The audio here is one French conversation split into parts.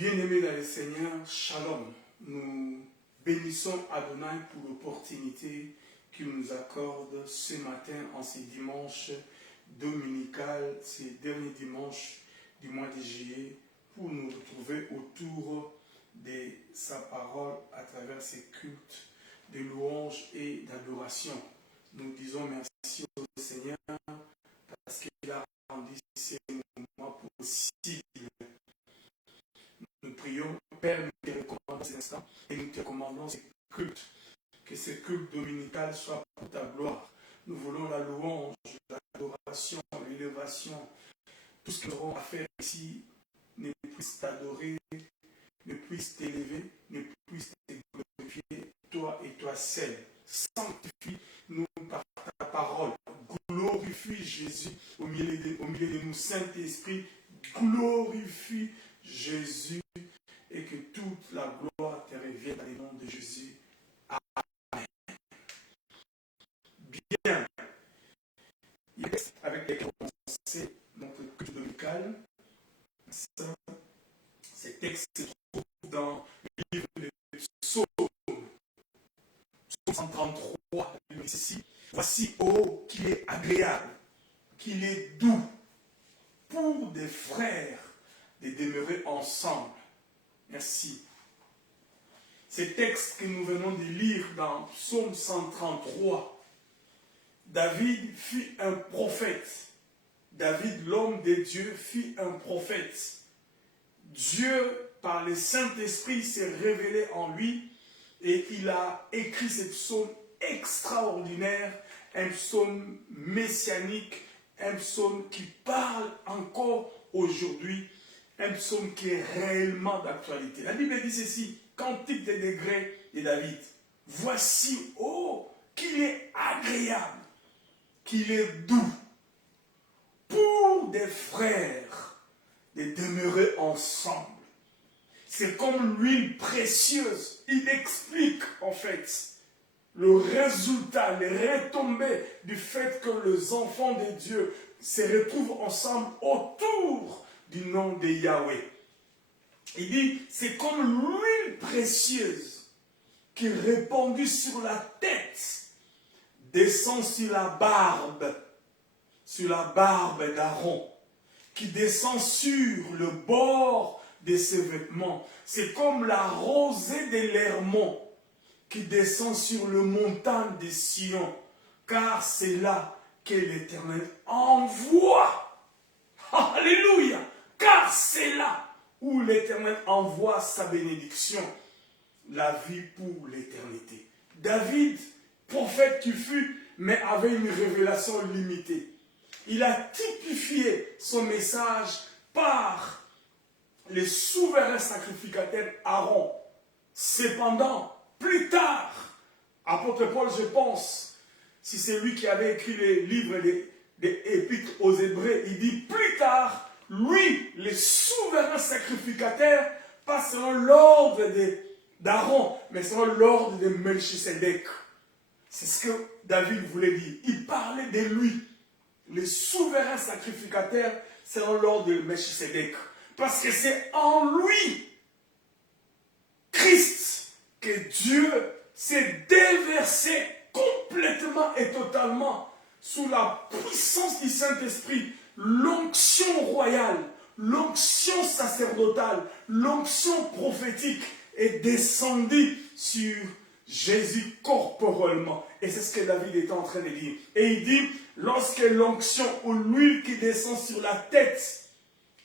Bien-aimés dans le Seigneur, Shalom. Nous bénissons Adonai pour l'opportunité qu'il nous accorde ce matin en ce dimanche dominical, ce dernier dimanche du mois de juillet, pour nous retrouver autour de sa parole à travers ces cultes de louange et d'adoration. Nous disons merci au Seigneur parce qu'il a rendu ces moments possibles. Nous prions, Père, nous te recommandons ces instants et nous te commandons ces cultes. Que ces cultes dominicales soient pour ta gloire. Nous voulons la louange, l'adoration, l'élévation. Tout ce que nous aurons à faire ici ne puisse t'adorer, ne puisse t'élever, ne puisse te glorifier, toi et toi seul. Sanctifie-nous par ta parole. Glorifie Jésus au milieu de nous. Saint-Esprit, glorifie Jésus et que toute la gloire te revienne dans le nom de Jésus. Amen. Bien. Avec lesquels on commence notre culte dominical. Ces textes se trouvent dans le livre de Psaume 133. Ici, voici, oh, qu'il est agréable, qu'il est doux pour des frères de demeurer ensemble. Merci. Ces textes que nous venons de lire dans Psaume 133, David fut un prophète. David, l'homme de Dieu, fut un prophète. Dieu, par le Saint-Esprit, s'est révélé en lui et il a écrit ce psaume extraordinaire, un psaume messianique, un psaume qui parle encore aujourd'hui, un psaume qui est réellement d'actualité. La Bible dit ceci, Cantique des degrés de David. Voici, oh, qu'il est agréable, qu'il est doux pour des frères de demeurer ensemble. C'est comme l'huile précieuse. Il explique en fait le résultat, les retombées du fait que les enfants de Dieu se retrouvent ensemble autour du nom de Yahweh. Il dit, c'est comme l'huile précieuse qui répandue sur la tête descend sur la barbe d'Aaron, qui descend sur le bord de ses vêtements. C'est comme la rosée de l'Hermon qui descend sur le montagne de Sion, car c'est là que l'Éternel envoie. Alléluia! Car c'est là où l'Éternel envoie sa bénédiction, la vie pour l'éternité. David, prophète qui fut, mais avait une révélation limitée. Il a typifié son message par le souverain sacrificateur Aaron. Cependant, plus tard, apôtre Paul, je pense, si c'est lui qui avait écrit les livres des épîtres aux Hébreux, il dit plus tard, lui, le souverain sacrificateur, pas selon l'ordre d'Aaron, mais selon l'ordre de Melchisedec. C'est ce que David voulait dire. Il parlait de lui, le souverain sacrificateur, selon l'ordre de Melchisedec. Parce que c'est en lui, Christ, que Dieu s'est déversé complètement et totalement sous la puissance du Saint-Esprit, l'onction royale, l'onction sacerdotale, l'onction prophétique est descendue sur Jésus corporellement. Et c'est ce que David est en train de dire. Et il dit, lorsque l'onction ou l'huile qui descend sur la tête,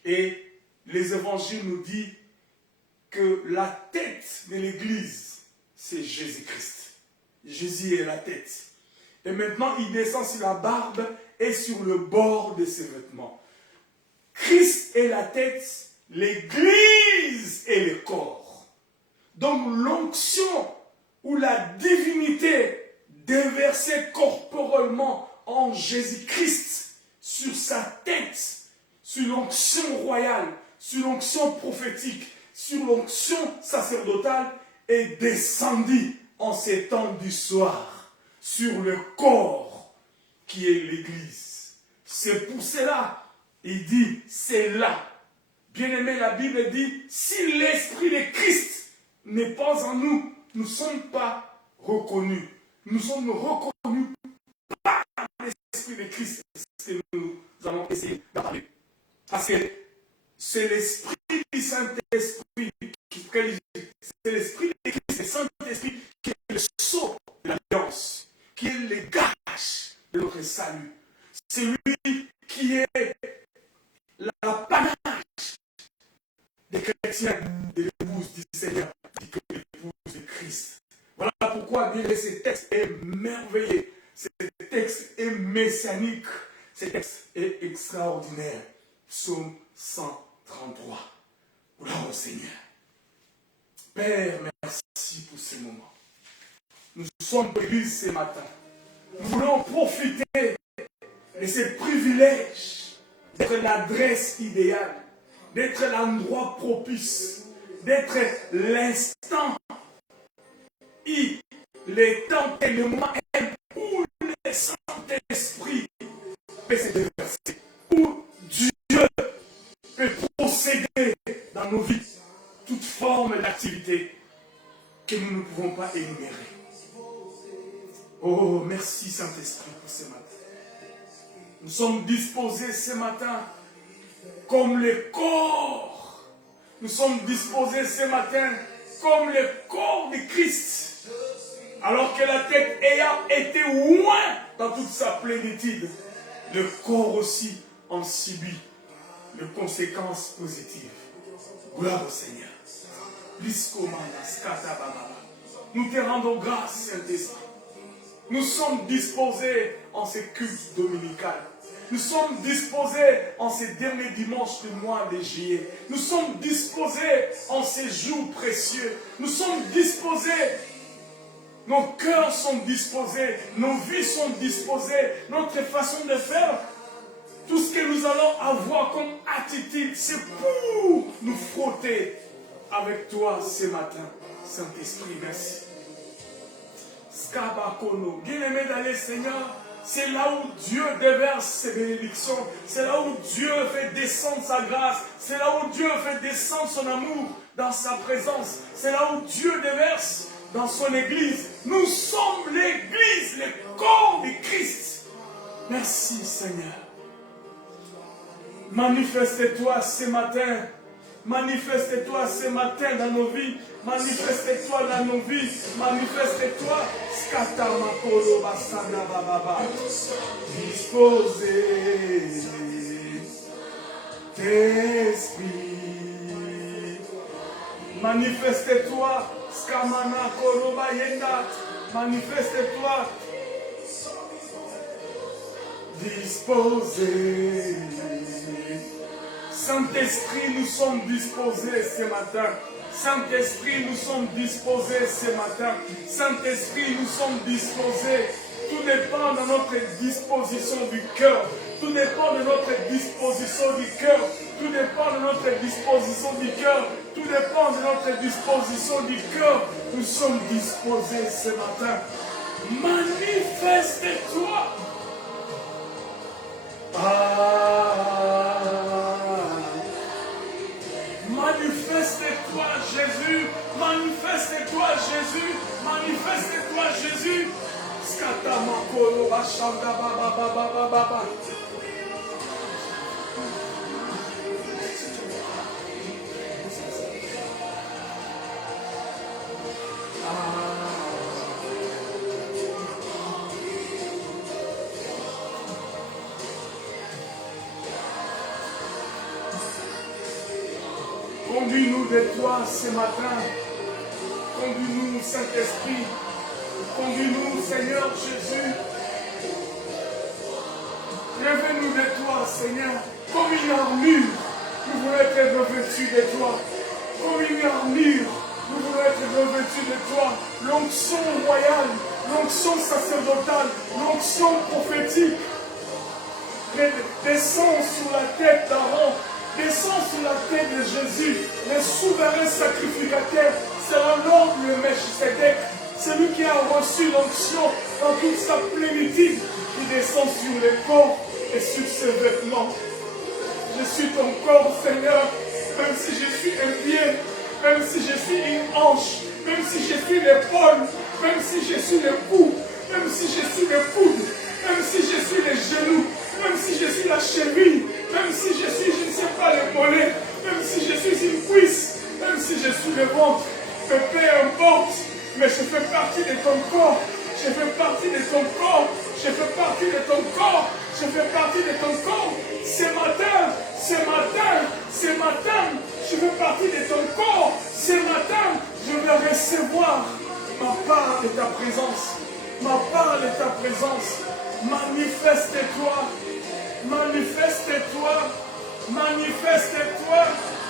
et les évangiles nous disent que la tête de l'Église, c'est Jésus-Christ. Jésus est la tête. Et maintenant, il descend sur la barbe et sur le bord de ses vêtements. Christ est la tête, l'Église est le corps. Donc l'onction ou la divinité déversée corporellement en Jésus-Christ sur sa tête, sur l'onction royale, sur l'onction prophétique, sur l'onction sacerdotale, est descendue en ces temps du soir sur le corps qui est l'Église. C'est pour cela, il dit, c'est là Bien-aimé, la Bible dit, si l'Esprit de Christ n'est pas en nous, nous ne sommes pas reconnus. Nous sommes reconnus par l'Esprit de Christ. C'est ce que nous allons essayer d'en parler. Parce que c'est l'Esprit du Saint-Esprit, c'est l'Esprit de Christ, le Saint-Esprit qui est le sceau de l'alliance, qui est le gage de notre salut. C'est lui qui est l'apanage des chrétiens, de l'épouse du Seigneur, de l'épouse de Christ. Voilà pourquoi bien ce texte est merveilleux, ce texte est messianique, ce texte est extraordinaire. Psaume 133. Gloire au Seigneur. Père, merci pour ce moment. Nous sommes l'église ce matin. Nous voulons profiter de ce privilège d'être l'adresse idéale, d'être l'endroit propice, d'être l'instant, le temps et le moment où le Saint-Esprit peut se déverser, où Dieu peut procéder dans nos vies, toute forme d'activité que nous ne pouvons pas énumérer. Oh, merci Saint-Esprit pour ce matin. Nous sommes disposés ce matin comme le corps. Nous sommes disposés ce matin comme le corps de Christ. Alors que la tête ayant été loin dans toute sa plénitude, le corps aussi en subit les conséquences positives. Gloire au Seigneur. Nous te rendons grâce, Saint-Esprit. Nous sommes disposés en ce culte dominical. Nous sommes disposés en ces derniers dimanches du mois de juillet. Nous sommes disposés en ces jours précieux. Nous sommes disposés. Nos cœurs sont disposés. Nos vies sont disposées. Notre façon de faire. Tout ce que nous allons avoir comme attitude, c'est pour nous frotter avec toi ce matin. Saint-Esprit, merci. Skabakono, bien-aimé d'aller, Seigneur, c'est là où Dieu déverse ses bénédictions. C'est là où Dieu fait descendre sa grâce. C'est là où Dieu fait descendre son amour dans sa présence. C'est là où Dieu déverse dans son Église. Nous sommes l'Église, le corps de Christ. Merci, Seigneur. Manifeste-toi ce matin. Manifeste-toi ce matin dans nos vies. Manifeste-toi dans nos vies. Manifeste-toi. Skatamakolo basanda bababa. Disposez d'esprit. Manifeste-toi. Skamana koloba yenda. Manifeste-toi. Disposez. Saint-Esprit, nous sommes disposés ce matin. Saint-Esprit, nous sommes disposés ce matin. Saint-Esprit, nous sommes disposés. Tout dépend de notre disposition du cœur. Tout dépend de notre disposition du cœur. Tout dépend de notre disposition du cœur. Tout dépend de notre disposition du cœur. Nous sommes disposés ce matin. Manifeste-toi. Manifeste-toi Jésus, manifeste-toi Jésus, manifeste-toi Jésus. Skatamakolo bashanda baba baba baba baba. Conduis-nous de toi ce matin. Conduis-nous, Saint-Esprit. Conduis-nous, Seigneur Jésus. Revêt-nous de toi, Seigneur. Comme une armure, nous voulons être revêtus de toi. Comme une armure, nous voulons être revêtus de toi. L'onction royale, l'onction sacerdotale, l'onction prophétique. Descends sur la tête d'Aaron. Descends sur la tête de Jésus, le souverain sacrificateur. C'est l'homme, le Melchisedec, celui qui a reçu l'onction dans toute sa plénitude, qui descend sur le corps et sur ses vêtements. Je suis ton corps, Seigneur. même si je suis un pied, même si je suis une hanche, même si je suis l'épaule, même si je suis le cou, même si je suis le coude, même si je suis les genoux, même si je suis la cheville, même si je suis, je ne sais pas, le mollet, même si je suis une cuisse, même si je suis le ventre, mais peu importe, mais je fais partie de ton corps, je fais partie de ton corps, je fais partie de ton corps, je fais partie de ton corps. Ce matin, je fais partie de ton corps. Ce matin, je vais recevoir ma part de ta présence. Ma part de ta présence. Manifeste-toi. Manifeste-toi. Manifeste-toi.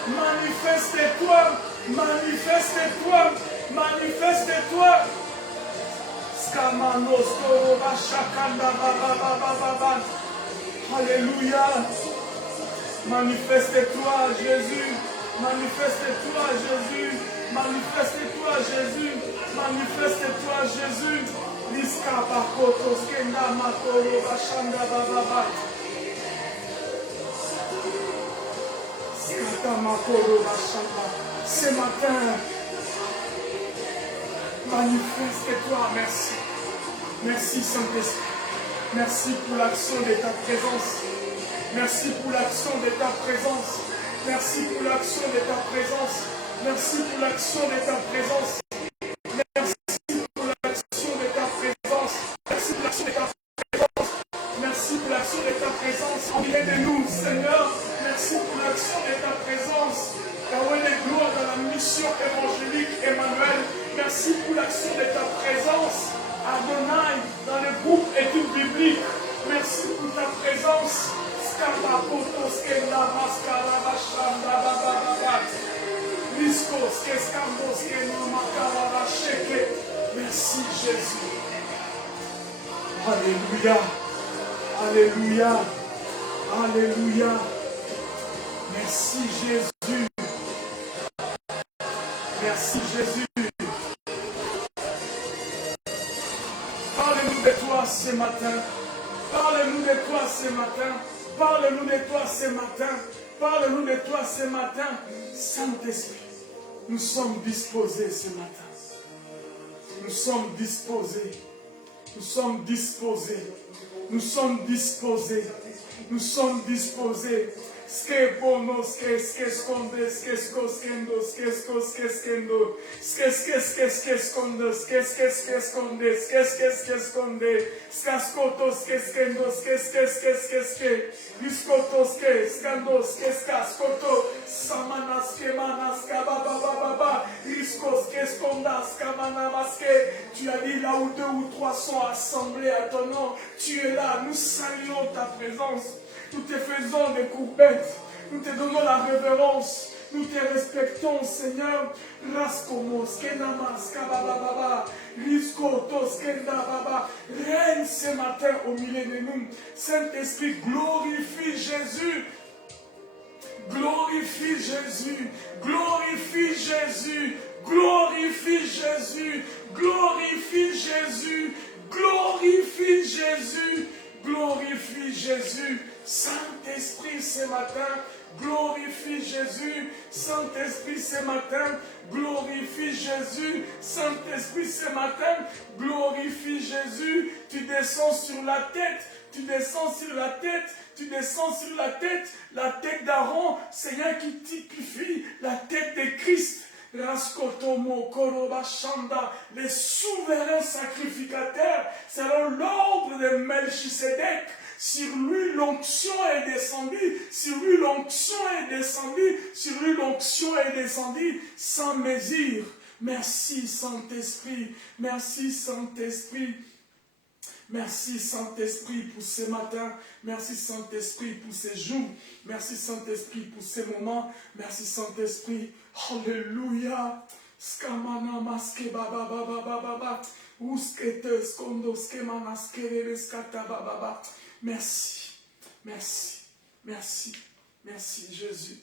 Manifeste-toi. Manifeste-toi. Manifeste-toi. Skamanos koroba shakanda baba. Alléluia. Manifeste-toi, Jésus. Manifeste-toi, Jésus. Manifeste-toi, Jésus. Manifeste-toi, Jésus. Liska bakotos kenda makoro bashanda baba. Skata makoro bashanda. Ce matin, manifeste-toi, merci. Merci, Saint-Esprit. Merci pour l'action de ta présence. Merci pour l'action de ta présence. Merci pour l'action de ta présence. Merci pour l'action de ta présence. Merci pour l'action de ta présence. Merci pour l'action de ta présence. Merci pour l'action de ta présence. En milieu de nous, Seigneur. Merci pour l'action de ta présence. Yahweh de gloire dans la mission évangélique Emmanuel. Merci pour l'action de ta présence. Adonai, dans le groupe études bibliques. Merci pour ta présence. Merci Jésus. Alléluia. Alléluia. Alléluia. Merci Jésus. Merci Jésus. Parle-nous de toi ce matin. Parle-nous de toi ce matin. Parle-nous de toi ce matin. Parle-nous de toi ce matin. Saint-Esprit, nous sommes disposés ce matin. Nous sommes disposés. Nous sommes disposés. Nous sommes disposés. Nous sommes disposés. Ske bono, ske skonde, ske skendo, ske skendo, ske skonde, ske skonde, ske skonde, skaskoto, ske skendo, ske, biskoto, ske skando, ske skaskoto, samana, ske mana, ska baba, isko, ske skonda, ska mana, maske. Tu as dit là où 2 ou 3 sont assemblés à ton nom, tu es là, nous saluons ta présence. Nous te faisons des courbettes, nous te donnons la révérence, nous te respectons, Seigneur. Raskomos, Kenamas, Kabababa, Riskotos, Kendababa. Règne ce matin au milieu de nous. Saint-Esprit, glorifie Jésus. Glorifie Jésus. Glorifie Jésus. Glorifie Jésus. Glorifie Jésus. Glorifie Jésus. Glorifie Jésus. Saint-Esprit ce matin, glorifie Jésus. Saint-Esprit ce matin, glorifie Jésus. Saint-Esprit ce matin, glorifie Jésus. Tu descends sur la tête, tu descends sur la tête, tu descends sur la tête d'Aaron, Seigneur, qui typifie la tête de Christ. Raskotomo Korobashanda, les souverains sacrificateurs, selon l'ordre de Melchisédek. Sur lui l'onction est descendue, sur lui l'onction est descendue, sur lui l'onction est descendue sans mesure. Merci Saint-Esprit, merci Saint-Esprit. Merci Saint-Esprit pour ce matin, merci Saint-Esprit pour ces jours, merci Saint-Esprit pour ces moments, merci Saint-Esprit, Alléluia. Skamana maske baba baba baba baba, uskete skondo skemana skere skata baba baba. Merci, merci, merci, merci Jésus.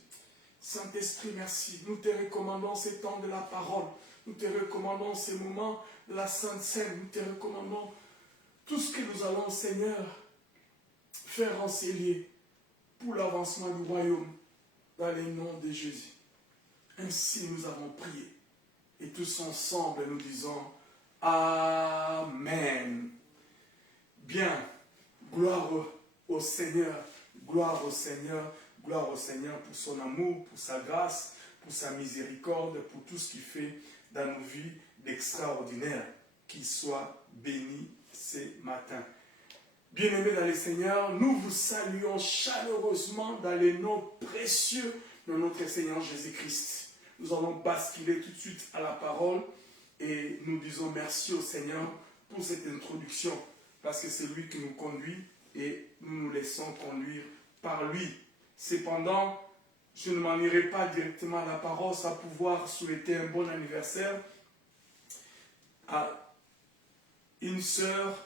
Saint-Esprit, merci. Nous te recommandons ces temps de la parole, nous te recommandons ces moments de la Sainte Seine, nous te recommandons tout ce que nous allons, Seigneur, faire en ces lieux pour l'avancement du royaume. dans le nom de Jésus. Ainsi nous avons prié. Et tous ensemble nous disons Amen. Bien, gloire au Seigneur, gloire au Seigneur, gloire au Seigneur pour son amour, pour sa grâce, pour sa miséricorde, pour tout ce qu'il fait dans nos vies d'extraordinaire. Qu'il soit béni ce matin. Bien-aimés dans le Seigneur, nous vous saluons chaleureusement dans le nom précieux de notre Seigneur Jésus-Christ. Nous allons basculer tout de suite à la parole et nous disons merci au Seigneur pour cette introduction parce que c'est lui qui nous conduit et nous nous laissons conduire par lui. Cependant, je ne m'en irai pas directement à la parole sans pouvoir souhaiter un bon anniversaire à une sœur,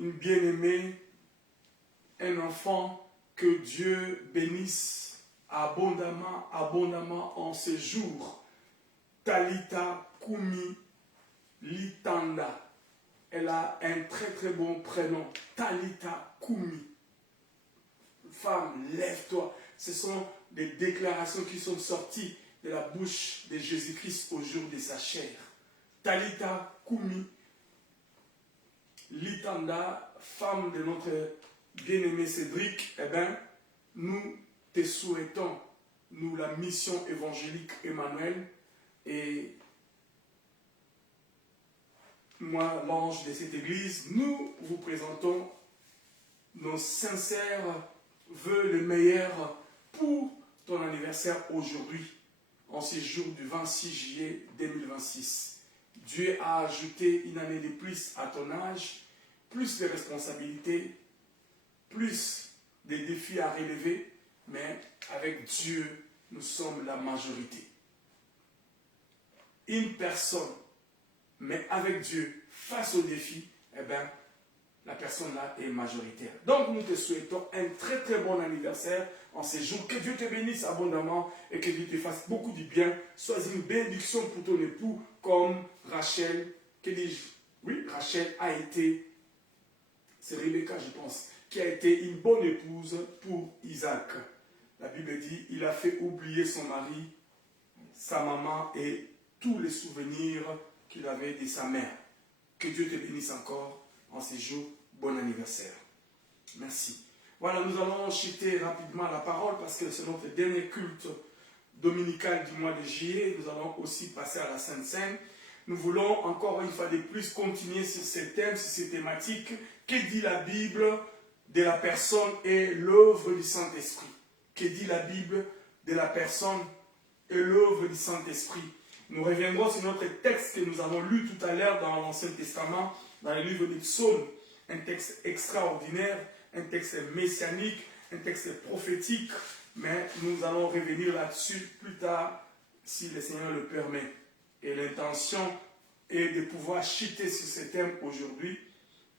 une bien-aimée, un enfant que Dieu bénisse abondamment, abondamment en ces jours. Talita Kumi Litanda. Elle a un très très bon prénom. Talita Kumi. Femme, lève-toi. Ce sont des déclarations qui sont sorties de la bouche de Jésus-Christ au jour de sa chair. Talita Kumi Litanda, femme de notre bien-aimé Cédric, eh bien, nous te souhaitons, nous, la mission évangélique Emmanuel, et moi, l'ange de cette église, nous vous présentons nos sincères vœux les meilleurs pour ton anniversaire aujourd'hui, en ce jour du 26 juillet 2026. Dieu a ajouté une année de plus à ton âge, plus de responsabilités, plus de défis à relever, mais avec Dieu, nous sommes la majorité. Une personne, mais avec Dieu, face aux défis, eh bien, la personne là est majoritaire. Donc nous te souhaitons un très très bon anniversaire en ces jours. Que Dieu te bénisse abondamment et que Dieu te fasse beaucoup de bien. Sois une bénédiction pour ton époux comme Rachel. Que dis-je? Oui, Rachel a été, c'est Rebecca je pense, qui a été une bonne épouse pour Isaac. La Bible dit, il a fait oublier son mari, sa maman et tous les souvenirs qu'il avait de sa mère. Que Dieu te bénisse encore en ces jours. Bon anniversaire. Merci. Voilà, nous allons chuter rapidement la parole parce que c'est notre dernier culte dominical du mois de juillet. Nous allons aussi passer à la Sainte Seine. Nous voulons encore une fois de plus continuer sur ces thèmes, sur ces thématiques. Que dit la Bible de la personne et l'œuvre du Saint-Esprit? Que dit la Bible de la personne et l'œuvre du Saint-Esprit? Nous reviendrons sur notre texte que nous avons lu tout à l'heure dans l'Ancien Testament, dans le livre des Psaumes. Un texte extraordinaire, un texte messianique, un texte prophétique, mais nous allons revenir là-dessus plus tard, si le Seigneur le permet. Et l'intention est de pouvoir chuter sur ce thème aujourd'hui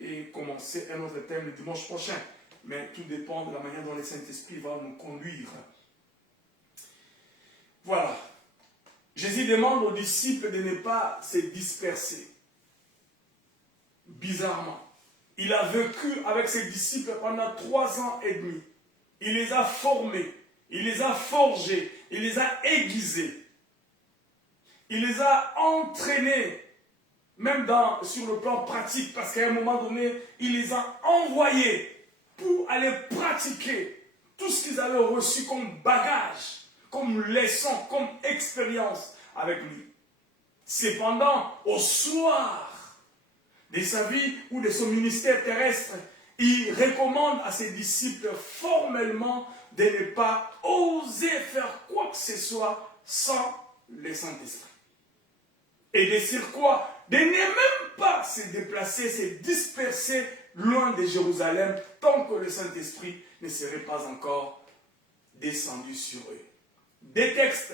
et commencer un autre thème le dimanche prochain. Mais tout dépend de la manière dont le Saint-Esprit va nous conduire. Voilà. Jésus demande aux disciples de ne pas se disperser. Bizarrement. Il a vécu avec ses disciples pendant 3 ans et demi. Il les a formés, il les a forgés, il les a aiguisés. Il les a entraînés, même sur le plan pratique, parce qu'à un moment donné, il les a envoyés pour aller pratiquer tout ce qu'ils avaient reçu comme bagage, comme leçon, comme expérience avec lui. Cependant, au soir de sa vie ou de son ministère terrestre, il recommande à ses disciples formellement de ne pas oser faire quoi que ce soit sans le Saint-Esprit. Et de dire quoi? De ne même pas se déplacer, se disperser loin de Jérusalem tant que le Saint-Esprit ne serait pas encore descendu sur eux. Des textes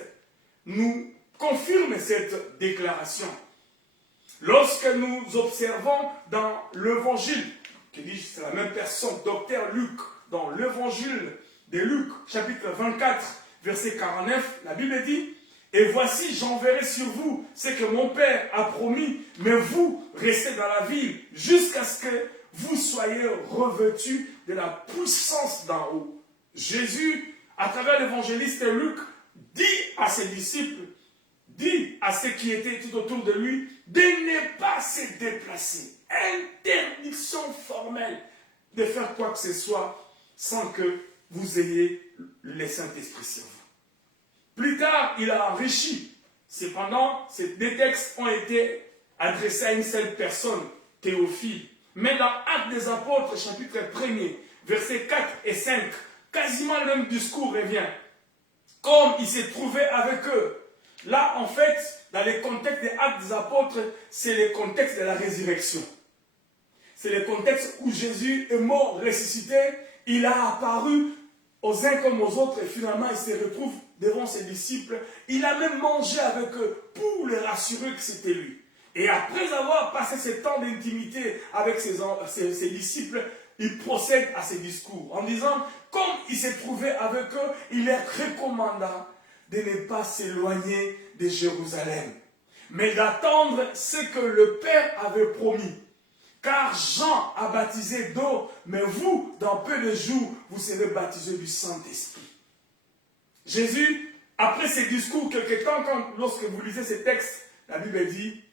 nous confirment cette déclaration. Lorsque nous observons dans l'évangile, qui dit c'est la même personne, docteur Luc, dans l'évangile de Luc, chapitre 24, verset 49, la Bible dit, « Et voici, j'enverrai sur vous ce que mon Père a promis, mais vous restez dans la ville jusqu'à ce que vous soyez revêtus de la puissance d'en haut. » Jésus à travers l'évangéliste Luc, dit à ses disciples, dit à ceux qui étaient tout autour de lui, de ne pas se déplacer. Interdiction formelle de faire quoi que ce soit sans que vous ayez le Saint-Esprit sur vous. Plus tard, il a enrichi. Cependant, ces deux textes ont été adressés à une seule personne, Théophile. Mais dans Actes des Apôtres, chapitre 1er, versets 4 et 5, quasiment le même discours revient. Comme il s'est trouvé avec eux. Là, en fait, dans le contexte des Actes des Apôtres, c'est le contexte de la résurrection. C'est le contexte où Jésus est mort, ressuscité. Il a apparu aux uns comme aux autres et finalement il se retrouve devant ses disciples. Il a même mangé avec eux pour les rassurer que c'était lui. Et après avoir passé ce temps d'intimité avec ses disciples, il procède à ses discours en disant, comme il s'est trouvé avec eux, il leur recommanda de ne pas s'éloigner de Jérusalem, mais d'attendre ce que le Père avait promis. Car Jean a baptisé d'eau, mais vous, dans peu de jours, vous serez baptisés du Saint-Esprit. Jésus, après ces discours, quelque temps, lorsque vous lisez ces textes, la Bible dit,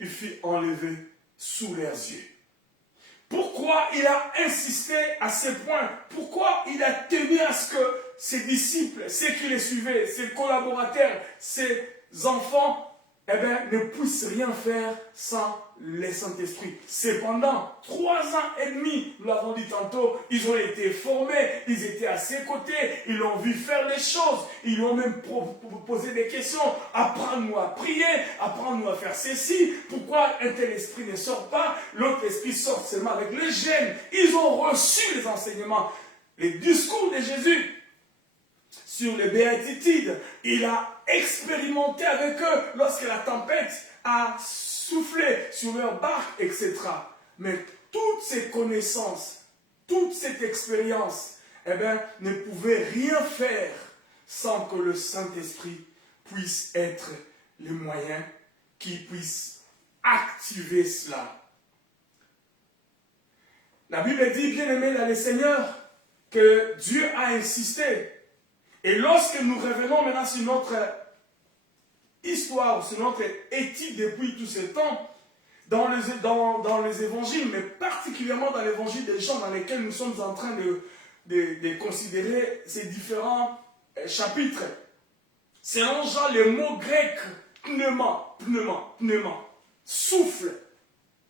il fut enlevé sous leurs yeux. Pourquoi il a insisté à ce point? Pourquoi il a tenu à ce que ses disciples, ceux qui les suivaient, ses collaborateurs, ses enfants, ne puissent rien faire sans le Saint-Esprit. Cependant, 3 ans et demi, nous l'avons dit tantôt, ils ont été formés, ils étaient à ses côtés, ils l'ont vu faire des choses, ils lui ont même posé des questions. Apprends-nous à prier, apprends-nous à faire ceci. Pourquoi un tel esprit ne sort pas? L'autre esprit sort seulement avec les gènes. Ils ont reçu les enseignements, les discours de Jésus sur les béatitudes. Il a expérimenté avec eux lorsque la tempête a soufflé sur leur barque, etc. Mais toutes ces connaissances, toute cette expérience, ne pouvaient rien faire sans que le Saint-Esprit puisse être le moyen qui puisse activer cela. La Bible dit, bien aimé dans le Seigneur, que Dieu a insisté. Et lorsque nous revenons maintenant sur notre histoire, sur notre éthique depuis tout ce temps, dans les évangiles, mais particulièrement dans l'évangile de Jean, dans lesquels nous sommes en train de considérer ces différents chapitres. Selon Jean, le mot grec pneuma, souffle.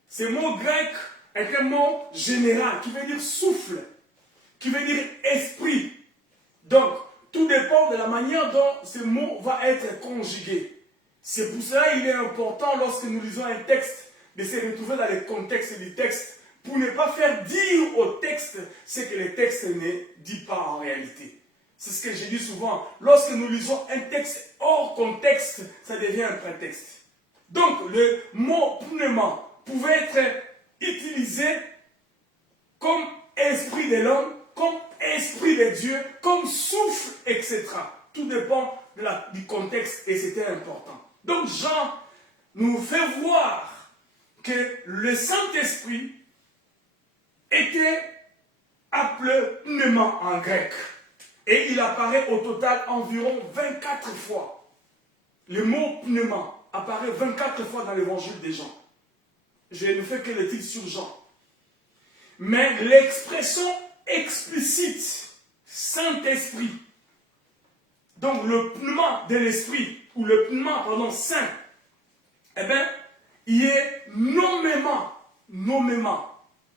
Ce mot grec est un mot général qui veut dire souffle, qui veut dire esprit. Donc, tout dépend de la manière dont ce mot va être conjugué. C'est pour cela qu'il est important, lorsque nous lisons un texte, de se retrouver dans le contexte du texte, pour ne pas faire dire au texte ce que le texte ne dit pas en réalité. C'est ce que je dis souvent. Lorsque nous lisons un texte hors contexte, ça devient un prétexte. Donc, le mot pneuma pouvait être utilisé comme esprit de l'homme, comme esprit de Dieu, comme souffle, etc. Tout dépend du contexte et c'était important. Donc Jean nous fait voir que le Saint-Esprit était appelé pneuma en grec. Et il apparaît au total environ 24 fois. Le mot pneuma apparaît 24 fois dans l'évangile de Jean. Je ne fais que le titre sur Jean. Mais l'expression explicite, Saint-Esprit, donc le pneuma de l'esprit, ou le pneuma, saint, il est nommément,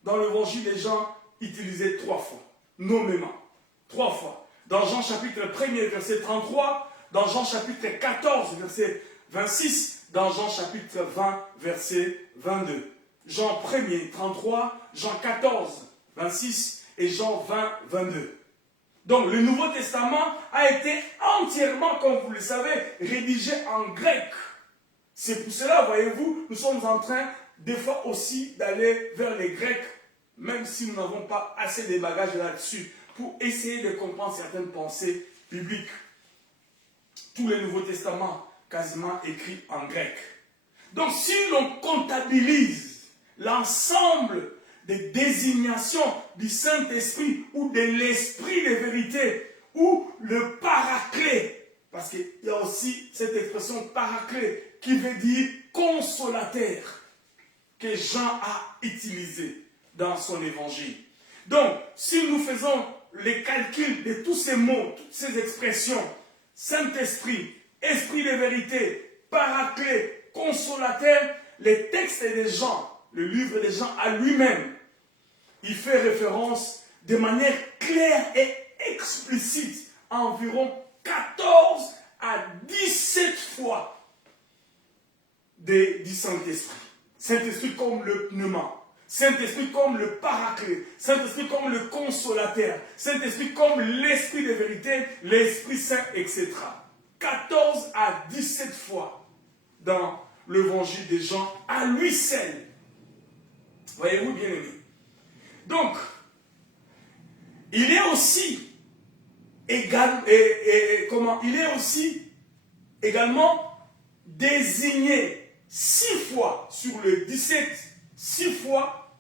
dans l'évangile de Jean, utilisé 3 fois. Nommément, 3 fois. Dans Jean chapitre 1er, verset 33, dans Jean chapitre 14, verset 26, dans Jean chapitre 20, verset 22. Jean 1er, 33, Jean 14, 26 et Jean 20, 22. Donc le Nouveau Testament a été entièrement, comme vous le savez, rédigé en grec. C'est pour cela, voyez-vous, nous sommes en train des fois aussi d'aller vers les Grecs, même si nous n'avons pas assez de bagages là-dessus, pour essayer de comprendre certaines pensées bibliques. Tous les Nouveaux Testaments, quasiment écrits en grec. Donc si l'on comptabilise l'ensemble des désignations du Saint-Esprit ou de l'Esprit de vérité ou le paraclet, parce qu'il y a aussi cette expression paraclet qui veut dire consolateur, que Jean a utilisé dans son évangile. Donc, si nous faisons les calculs de tous ces mots, toutes ces expressions, Saint-Esprit, Esprit de vérité, Paraclet, Consolateur, les textes de Jean, le livre de Jean à lui-même, il fait référence de manière claire et explicite à environ 14 à 17 fois du Saint-Esprit. Saint-Esprit comme le pneuma, Saint-Esprit comme le paraclet, Saint-Esprit comme le consolateur, Saint-Esprit comme l'Esprit de vérité, l'Esprit Saint, etc. 14 à 17 fois dans l'évangile de Jean, à lui seul. Voyez-vous, bien aimé. Donc, il est aussi également désigné 6 fois sur le 17, 6 fois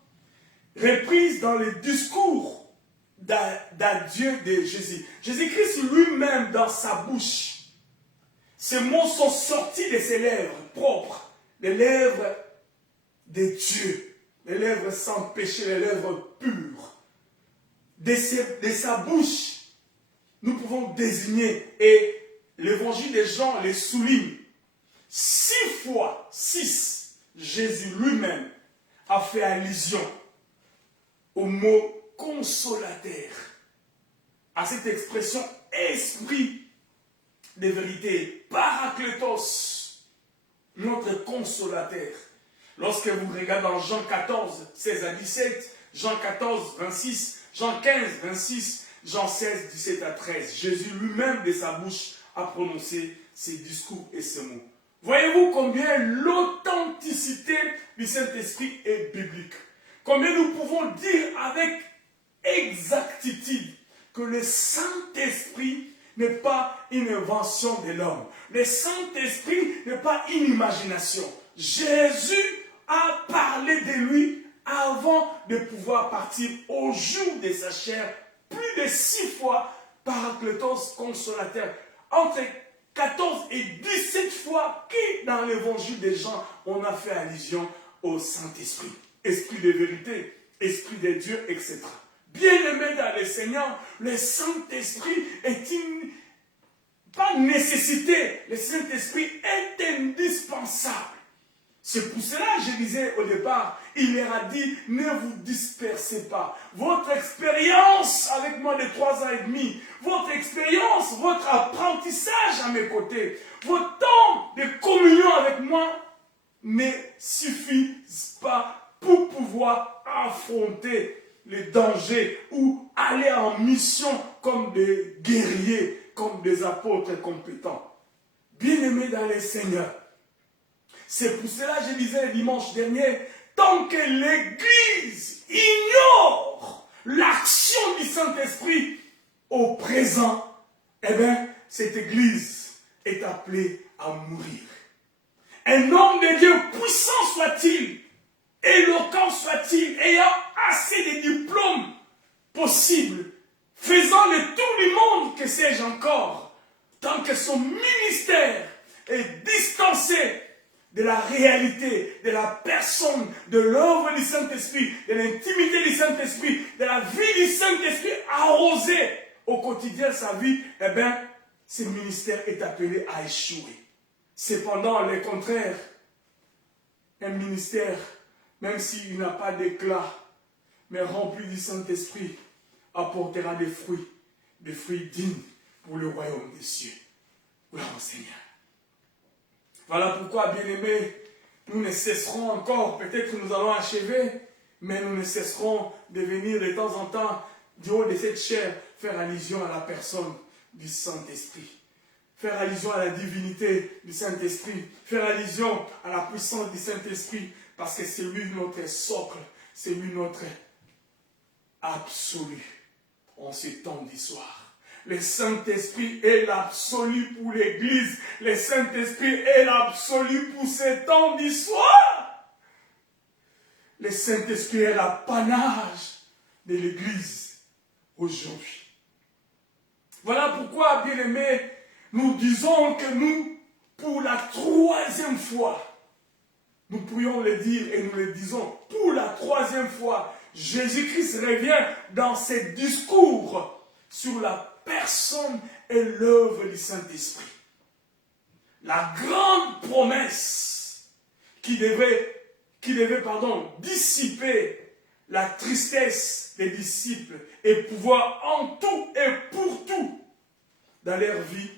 reprise dans le discours d'adieu de Jésus. Jésus-Christ lui-même dans sa bouche, ces mots sont sortis de ses lèvres propres, les lèvres de Dieu, les lèvres sans péché, les lèvres pures. De sa bouche, nous pouvons désigner, et l'évangile de Jean les souligne, 6 fois, 6, Jésus lui-même a fait allusion au mot consolateur, à cette expression esprit de vérité, parakletos, notre consolateur. Lorsque vous regardez dans Jean 14, 16 à 17, Jean 14, 26, Jean 15, 26, Jean 16, 17 à 13, Jésus lui-même de sa bouche a prononcé ces discours et ces mots. Voyez-vous combien l'authenticité du Saint-Esprit est biblique. Combien nous pouvons dire avec exactitude que le Saint-Esprit n'est pas une invention de l'homme. Le Saint-Esprit n'est pas une imagination. Jésus a parlé de lui avant de pouvoir partir au jour de sa chair, plus de 6 fois Paracletos, consolateur. Entre 14 et 17 fois qui, dans l'évangile de Jean, on a fait allusion au Saint-Esprit. Esprit de vérité, Esprit de Dieu, etc. Bien-aimé dans le Seigneur, le Saint-Esprit est pas une nécessité. Le Saint-Esprit est indispensable. C'est pour cela, je disais au départ, il leur a dit, ne vous dispersez pas. Votre expérience avec moi de 3 ans et demi, votre expérience, votre apprentissage à mes côtés, votre temps de communion avec moi ne suffisent pas pour pouvoir affronter les dangers ou aller en mission comme des guerriers, comme des apôtres compétents. Bien-aimés dans le Seigneur, c'est pour cela que je disais le dimanche dernier, tant que l'Église ignore l'action du Saint-Esprit au présent, eh bien, cette Église est appelée à mourir. Un homme de Dieu puissant soit-il, éloquent soit-il, ayant assez de diplômes possibles, faisant le tour du monde, que sais-je encore, tant que son ministère est distancé de la réalité, de la personne, de l'œuvre du Saint-Esprit, de l'intimité du Saint-Esprit, de la vie du Saint-Esprit arrosée au quotidien de sa vie, eh bien, ce ministère est appelé à échouer. Cependant, le contraire, un ministère, même s'il n'a pas d'éclat, mais rempli du Saint-Esprit, apportera des fruits dignes pour le royaume des cieux. Gloire au Seigneur. Voilà pourquoi, bien-aimés, nous ne cesserons encore, peut-être que nous allons achever, mais nous ne cesserons de venir de temps en temps, du haut de cette chair, faire allusion à la personne du Saint-Esprit. Faire allusion à la divinité du Saint-Esprit. Faire allusion à la puissance du Saint-Esprit, parce que c'est lui notre socle, c'est lui notre absolu en ce temps d'histoire. Le Saint-Esprit est l'absolu pour l'Église. Le Saint-Esprit est l'absolu pour ces temps d'histoire. Le Saint-Esprit est l'apanage de l'Église aujourd'hui. Voilà pourquoi, bien-aimés, nous disons que nous, pour la troisième fois, nous pourrions le dire et nous le disons, pour la troisième fois, Jésus-Christ revient dans ses discours sur la personne et l'œuvre du Saint-Esprit. La grande promesse qui devait dissiper la tristesse des disciples et pouvoir en tout et pour tout dans leur vie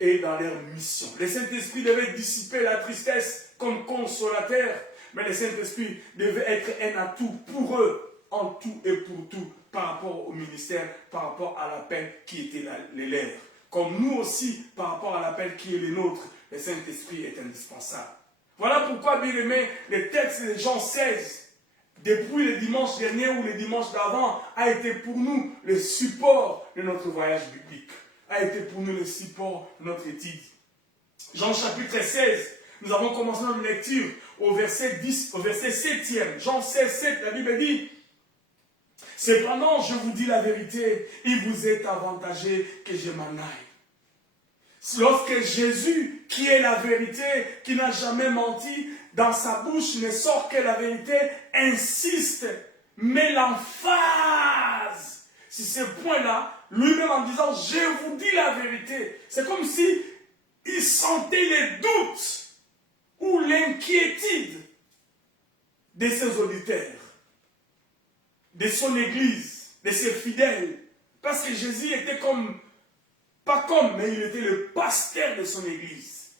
et dans leur mission. Le Saint-Esprit devait dissiper la tristesse comme consolateur, mais le Saint-Esprit devait être un atout pour eux, en tout et pour tout, par rapport au ministère, par rapport à l'appel qui était les leurs. Comme nous aussi, par rapport à l'appel qui est le nôtre, le Saint-Esprit est indispensable. Voilà pourquoi, bien aimé, le texte de Jean 16, depuis le dimanche dernier ou le dimanche d'avant, a été pour nous le support de notre voyage biblique, a été pour nous le support de notre étude. Jean chapitre 16, nous avons commencé notre lecture au verset 10, au verset 7e. Jean 16, 7, la Bible dit: cependant, je vous dis la vérité, il vous est avantagé que je m'en aille. Lorsque Jésus, qui est la vérité, qui n'a jamais menti, dans sa bouche ne sort que la vérité, insiste, met l'emphase sur ce point-là, lui-même en disant: je vous dis la vérité. C'est comme si il sentait les doutes ou l'inquiétude de ses auditeurs, de son église, de ses fidèles. Parce que Jésus était mais il était le pasteur de son église.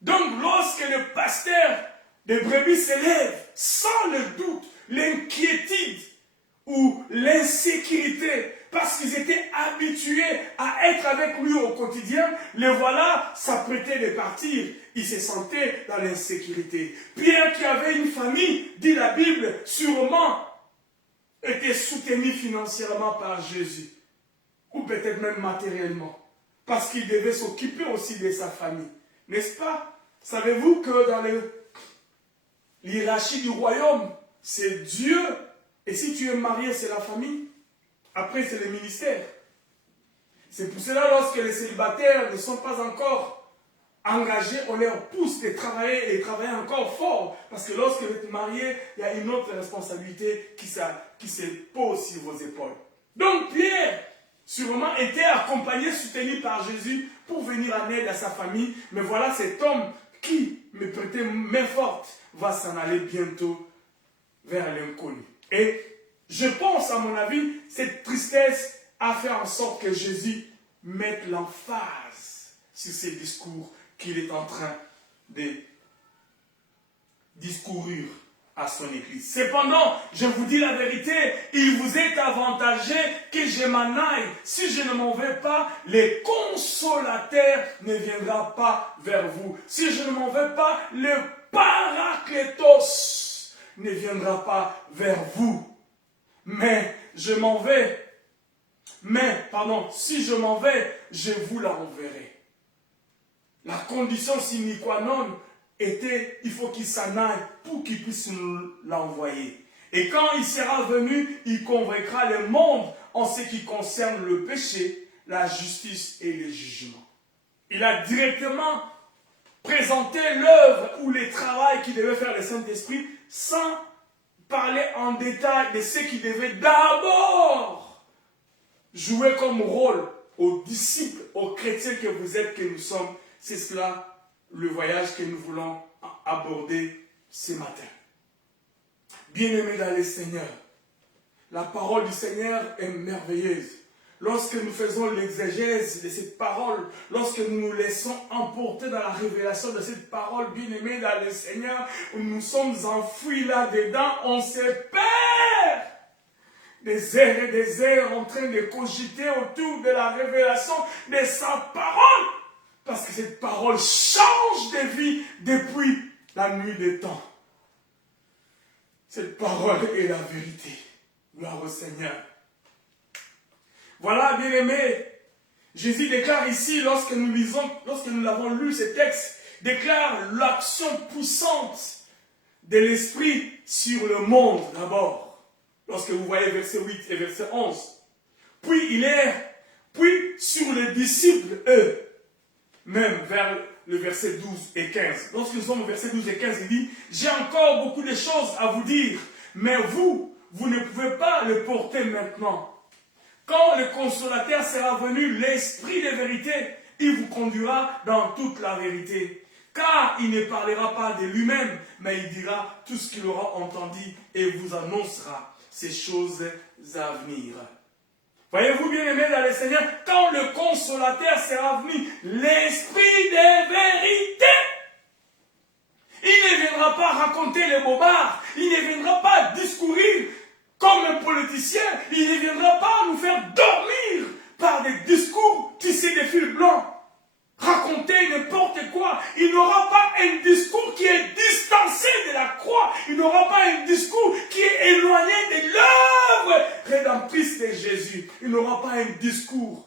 Donc lorsque le pasteur des brebis s'élève, sans le doute, l'inquiétude ou l'insécurité, parce qu'ils étaient habitués à être avec lui au quotidien, les voilà s'apprêtaient de partir. Ils se sentaient dans l'insécurité. Pierre, qui avait une famille, dit la Bible, sûrement était soutenu financièrement par Jésus, ou peut-être même matériellement, parce qu'il devait s'occuper aussi de sa famille. N'est-ce pas? Savez-vous que dans l'hiérarchie du royaume, c'est Dieu, et si tu es marié, c'est la famille. Après, c'est le ministère. C'est pour cela, lorsque les célibataires ne sont pas encore engagés, on leur pousse de travailler et travailler encore fort. Parce que lorsque vous êtes marié, il y a une autre responsabilité qui se pose sur vos épaules. Donc, Pierre, sûrement, était accompagné, soutenu par Jésus pour venir en aide à sa famille. Mais voilà, cet homme qui me prêtait main forte va s'en aller bientôt vers l'inconnu. Et je pense, à mon avis, cette tristesse a fait en sorte que Jésus mette l'emphase sur ces discours qu'il est en train de discourir à son église. Cependant, je vous dis la vérité, il vous est avantagé que je m'en aille. Si je ne m'en vais pas, le consolateur ne viendra pas vers vous. Si je ne m'en vais pas, le Parakletos ne viendra pas vers vous. Mais je m'en vais. Si je m'en vais, je vous l'enverrai. La condition sine qua non était, il faut qu'il s'en aille pour qu'il puisse nous l'envoyer. Et quand il sera venu, il convaincra le monde en ce qui concerne le péché, la justice et le jugement. Il a directement présenté l'œuvre ou le travail qu'il devait faire le Saint-Esprit sans parler en détail de ce qu'il devait d'abord jouer comme rôle aux disciples, aux chrétiens que vous êtes, que nous sommes. C'est cela le voyage que nous voulons aborder ce matin. Bien-aimés dans le Seigneur, la parole du Seigneur est merveilleuse. Lorsque nous faisons l'exégèse de cette parole, lorsque nous nous laissons emporter dans la révélation de cette parole, bien-aimés dans le Seigneur, nous sommes enfouis là-dedans, on se perd. Des heures et des heures en train de cogiter autour de la révélation de sa parole. Parce que cette parole change de vie depuis la nuit des temps. Cette parole est la vérité. Gloire au Seigneur. Voilà, bien-aimés, Jésus déclare ici, lorsque nous l'avons lu, ce texte, déclare l'action puissante de l'Esprit sur le monde d'abord. Lorsque vous voyez verset 8 et verset 11. Puis il est Puis sur les disciples, eux, même vers le verset 12 et 15. Lorsque nous sommes au verset 12 et 15, il dit, j'ai encore beaucoup de choses à vous dire, mais vous ne pouvez pas le porter maintenant. Quand le consolateur sera venu, l'esprit de vérité, il vous conduira dans toute la vérité. Car il ne parlera pas de lui-même, mais il dira tout ce qu'il aura entendu et vous annoncera ces choses à venir. Voyez-vous, bien aimés dans le Seigneur, quand le consolateur sera venu, l'esprit de vérité, il ne viendra pas raconter les bobards, il ne viendra pas discourir comme un politicien, il ne viendra pas nous faire dormir par des discours tissés de fils blancs. Raconter n'importe quoi. Il n'aura pas un discours qui est distancé de la croix. Il n'aura pas un discours qui est éloigné de l'œuvre rédemptrice de Jésus. Il n'aura pas un discours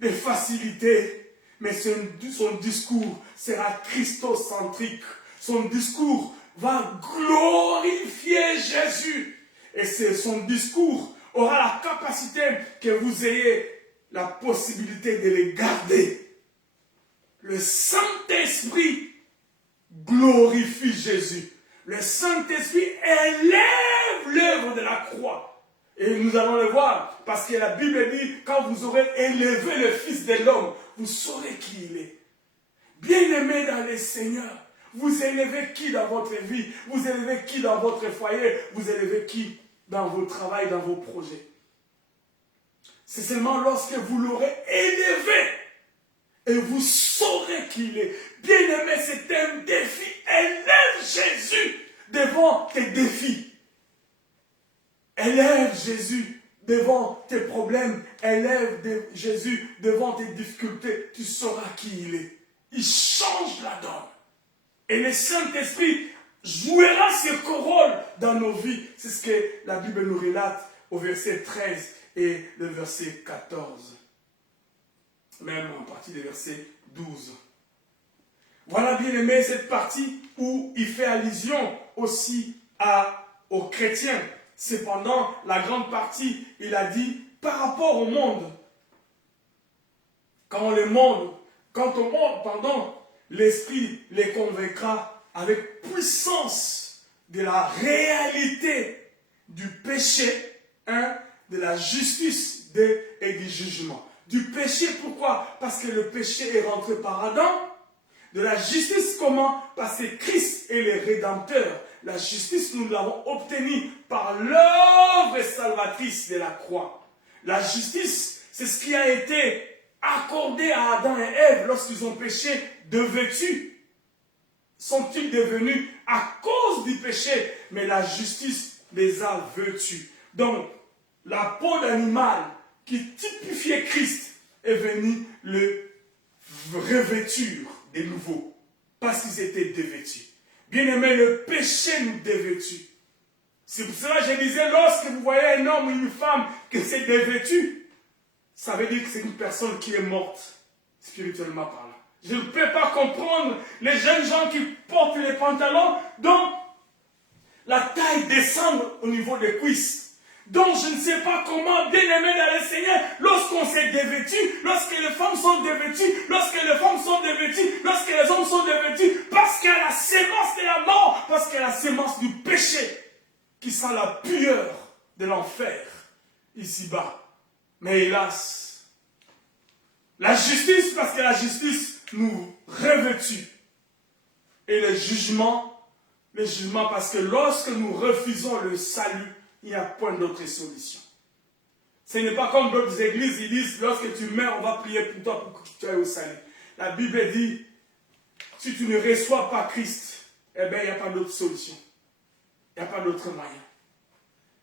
de facilité. Mais son discours sera christocentrique. Son discours va glorifier Jésus. Et son discours aura la capacité que vous ayez la possibilité de le garder. Le Saint-Esprit glorifie Jésus. Le Saint-Esprit élève l'œuvre de la croix. Et nous allons le voir, parce que la Bible dit, quand vous aurez élevé le Fils de l'homme, vous saurez qui il est. Bien-aimé dans le Seigneur, vous élevez qui dans votre vie? Vous élevez qui dans votre foyer? Vous élevez qui dans vos travails, dans vos projets? C'est seulement lorsque vous l'aurez élevé et vous saurez qui il est. Bien-aimé, c'est un défi. Élève Jésus devant tes défis. Élève Jésus devant tes problèmes. Élève Jésus devant tes difficultés. Tu sauras qui il est. Il change la donne. Et le Saint-Esprit jouera ce rôle dans nos vies. C'est ce que la Bible nous relate au verset 13 et le verset 14. Même en partie du verset 12. Voilà, bien aimé, cette partie où il fait allusion aussi aux chrétiens. Cependant, la grande partie, il a dit par rapport au monde. Quand au monde, l'Esprit les convaincra avec puissance de la réalité du péché, de la justice et du jugement. Du péché, pourquoi? Parce que le péché est rentré par Adam. De la justice, comment? Parce que Christ est le Rédempteur. La justice, nous l'avons obtenue par l'œuvre salvatrice de la croix. La justice, c'est ce qui a été accordé à Adam et Ève lorsqu'ils ont péché, devêtus. Sont-ils devenus à cause du péché? Mais la justice les a vêtus. Donc, la peau d'animal qui typifiait Christ est venue le revêtir de nouveau, parce qu'ils étaient dévêtus. Bien aimé, le péché nous dévêtit. C'est pour cela que je disais, lorsque vous voyez un homme ou une femme qui s'est dévêtu, ça veut dire que c'est une personne qui est morte, spirituellement parlant. Je ne peux pas comprendre les jeunes gens qui portent les pantalons dont la taille descend au niveau des cuisses. Donc je ne sais pas comment, bien aimé dans le Seigneur, lorsqu'on s'est dévêtu, lorsque les femmes sont dévêtues, lorsque les femmes sont dévêtues, lorsque les hommes sont dévêtus, parce qu'il y a la sémence de la mort, parce qu'il y a la sémence du péché, qui sent la pueur de l'enfer, ici-bas. Mais hélas, la justice, parce que la justice nous revêtit. Et le jugement parce que lorsque nous refusons le salut, il n'y a point d'autre solution. Ce n'est pas comme d'autres églises, ils disent, lorsque tu meurs, on va prier pour toi pour que tu ailles au salut. La Bible dit, si tu ne reçois pas Christ, eh bien, il n'y a pas d'autre solution. Il n'y a pas d'autre moyen.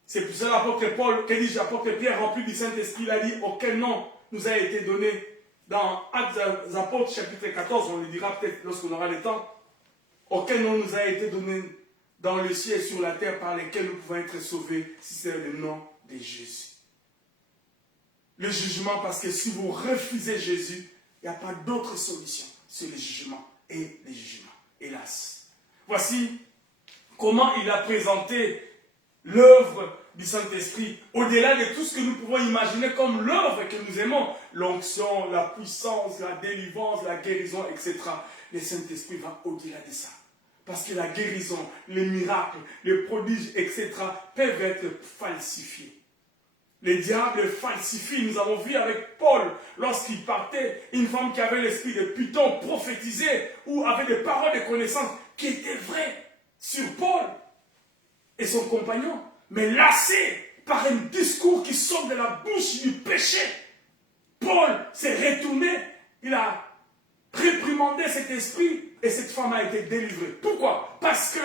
C'est pour ça l'apôtre Paul, que dit l'apôtre Pierre, rempli du Saint-Esprit, il a dit, auquel nom nous a été donné dans Actes des Apôtres, chapitre 14, on le dira peut-être lorsqu'on aura le temps, auquel nom nous a été donné dans le ciel et sur la terre par lesquels nous pouvons être sauvés, si c'est le nom de Jésus. Le jugement, parce que si vous refusez Jésus, il n'y a pas d'autre solution. C'est le jugement et le jugement. Hélas. Voici comment il a présenté l'œuvre du Saint-Esprit, au-delà de tout ce que nous pouvons imaginer comme l'œuvre que nous aimons, l'onction, la puissance, la délivrance, la guérison, etc. Le Saint-Esprit va au-delà de ça. Parce que la guérison, les miracles, les prodiges, etc. peuvent être falsifiés. Les diables falsifient. Nous avons vu avec Paul, lorsqu'il partait, une femme qui avait l'esprit de Python prophétisait ou avait des paroles de connaissance qui étaient vraies sur Paul et son compagnon. Mais lassé par un discours qui sort de la bouche du péché, Paul s'est retourné, il a réprimandé cet esprit et cette femme a été délivrée. Pourquoi? Parce que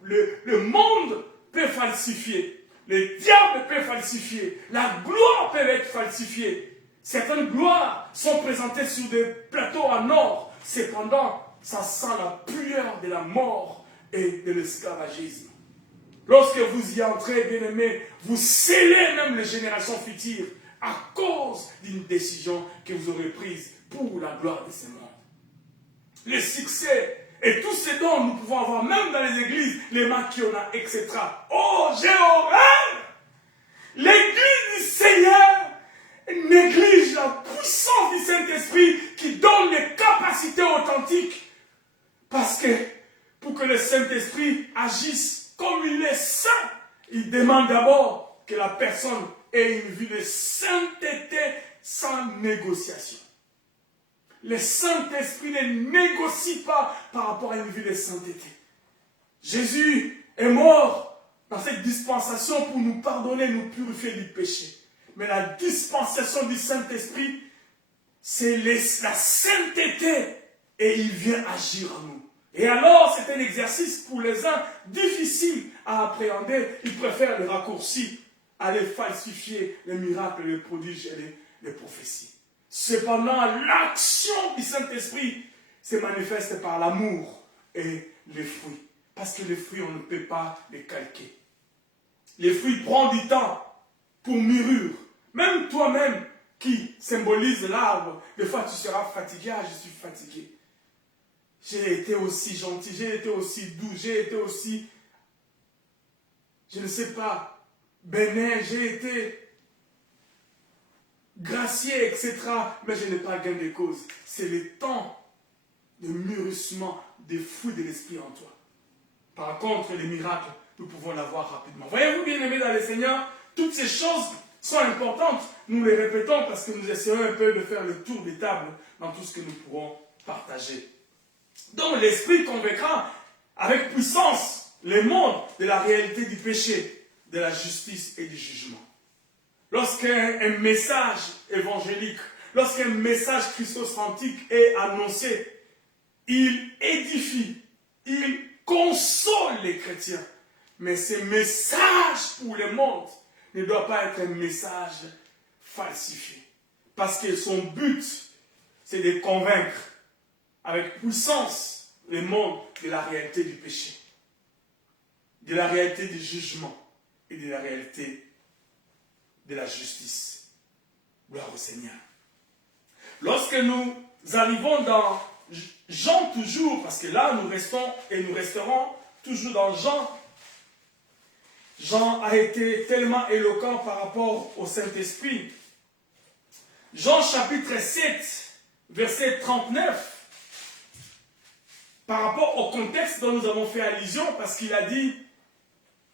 le monde peut falsifier, les diables peuvent falsifier, la gloire peut être falsifiée. Certaines gloires sont présentées sur des plateaux en or, cependant, ça sent la pueur de la mort et de l'esclavagisme. Lorsque vous y entrez, bien-aimés, vous scellez même les générations futures à cause d'une décision que vous aurez prise pour la gloire de ce monde. Les succès et tout ce dont nous pouvons avoir, même dans les églises, les maquiona, etc. Oh, j'ai horreur! L'église du Seigneur néglige la puissance du Saint-Esprit qui donne les capacités authentiques. Parce que pour que le Saint-Esprit agisse comme il est saint, il demande d'abord que la personne ait une vie de sainteté sans négociation. Le Saint-Esprit ne négocie pas par rapport à une vie de sainteté. Jésus est mort dans cette dispensation pour nous pardonner, nous purifier du péché. Mais la dispensation du Saint-Esprit, c'est la sainteté et il vient agir en nous. Et alors, c'est un exercice pour les uns difficile à appréhender. Ils préfèrent le raccourci, aller falsifier les miracles, les prodiges et les prophéties. Cependant, l'action du Saint-Esprit se manifeste par l'amour et les fruits. Parce que les fruits, on ne peut pas les calquer. Les fruits prennent du temps pour mûrir. Même toi-même qui symbolise l'arbre, des fois tu seras fatigué. Ah, je suis fatigué. J'ai été aussi gentil, j'ai été aussi doux, j'ai été aussi, je ne sais pas, bénin, j'ai été gracié, etc. Mais je n'ai pas gain de cause. C'est le temps de mûrissement des fruits de l'Esprit en toi. Par contre, les miracles, nous pouvons l'avoir rapidement. Voyez-vous, bien-aimés dans le Seigneur, toutes ces choses sont importantes. Nous les répétons parce que nous essayons un peu de faire le tour des tables dans tout ce que nous pourrons partager. Donc l'Esprit convaincra avec puissance les mondes de la réalité du péché, de la justice et du jugement. Lorsqu'un message évangélique, lorsqu'un message christocentrique est annoncé, il édifie, il console les chrétiens. Mais ce message pour le monde ne doit pas être un message falsifié. Parce que son but, c'est de convaincre avec puissance le monde de la réalité du péché, de la réalité du jugement et de la réalité de la justice. Gloire au Seigneur. Lorsque nous arrivons dans Jean toujours, parce que là nous restons et nous resterons toujours dans Jean. Jean a été tellement éloquent par rapport au Saint-Esprit. Jean chapitre 7, verset 39. Par rapport au contexte dont nous avons fait allusion, parce qu'il a dit,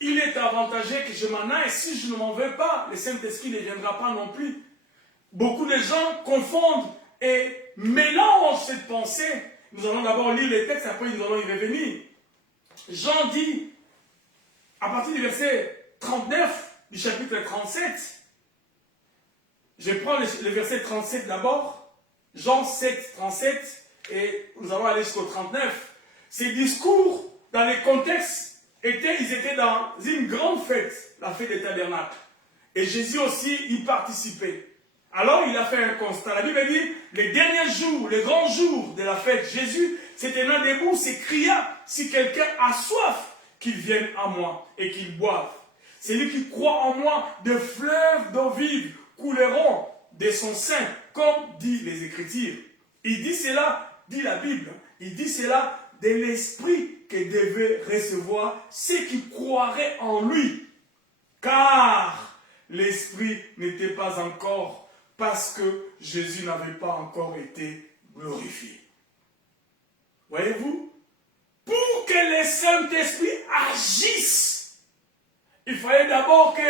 il est avantageux que je m'en aille, si je ne m'en vais pas, le Saint-Esprit ne viendra pas non plus. Beaucoup de gens confondent et mélangent cette pensée. Nous allons d'abord lire les textes, après nous allons y revenir. Jean dit, à partir du verset 39 du chapitre 37, je prends le verset 37 d'abord, Jean 7, 37, et nous allons aller jusqu'au 39. Ces discours, dans les contextes, ils étaient dans une grande fête, la fête des tabernacles. Et Jésus aussi y participait. Alors il a fait un constat. La Bible dit, les derniers jours, les grands jours de la fête, Jésus s'était mis debout, s'écria, si quelqu'un a soif, qu'il vienne à moi et qu'il boive. Celui qui croit en moi, de fleuves d'eau vive couleront de son sein, comme dit les Écritures. Il dit cela, dit la Bible, il dit cela de l'esprit que devaient recevoir ceux qui croiraient en lui. car l'Esprit n'était pas encore, parce que Jésus n'avait pas encore été glorifié. Voyez-vous? Pour que le Saint-Esprit agisse, il fallait d'abord que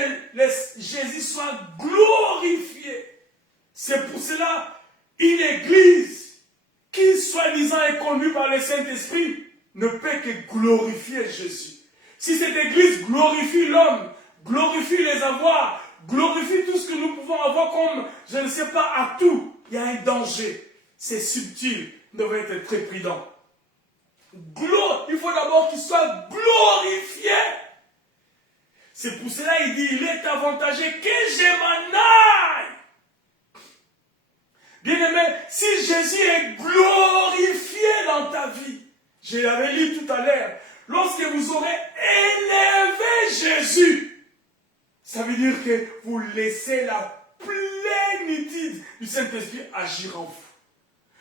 Jésus soit glorifié. C'est pour cela, une église qui, soi-disant, est conduite par le Saint-Esprit, ne peut que glorifier Jésus. Si cette église glorifie l'homme, glorifie les avoirs, glorifie tout ce que nous pouvons avoir comme, je ne sais pas, atout, il y a un danger. C'est subtil, nous devons être très prudents. Il faut d'abord qu'il soit glorifié. C'est pour cela qu'il dit, il est avantageux que je m'en aille. Bien-aimé, si Jésus est glorifié dans ta vie, je l'avais lu tout à l'heure, lorsque vous aurez élevé Jésus, ça veut dire que vous laissez la plénitude du Saint-Esprit agir en vous.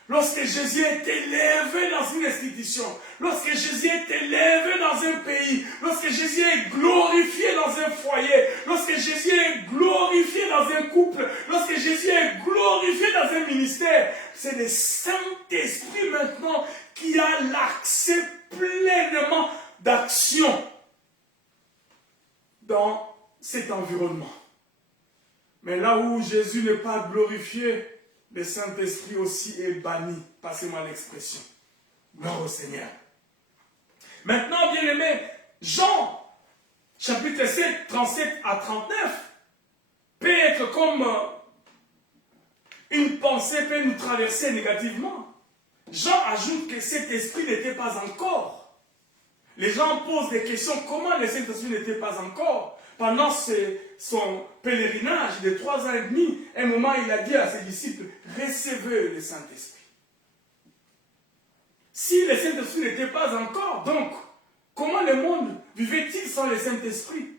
Lorsque Jésus est élevé dans une institution, lorsque Jésus est élevé dans un pays, lorsque Jésus est glorifié dans un foyer, lorsque Jésus est glorifié dans un couple, lorsque Jésus est glorifié dans un ministère, c'est le Saint-Esprit maintenant qui a l'accès pleinement d'action dans cet environnement. Mais là où Jésus n'est pas glorifié, le Saint-Esprit aussi est banni. Passez-moi l'expression. Gloire au Seigneur. Maintenant, bien-aimés, Jean, chapitre 7, 37 à 39, peut être comme une pensée peut nous traverser négativement. Jean ajoute que cet esprit n'était pas encore. Les gens posent des questions, comment le Saint-Esprit n'était pas encore? Pendant son pèlerinage de 3 ans et demi, un moment il a dit à ses disciples, recevez le Saint-Esprit. Si le Saint-Esprit n'était pas encore, donc, comment le monde vivait-il sans le Saint-Esprit?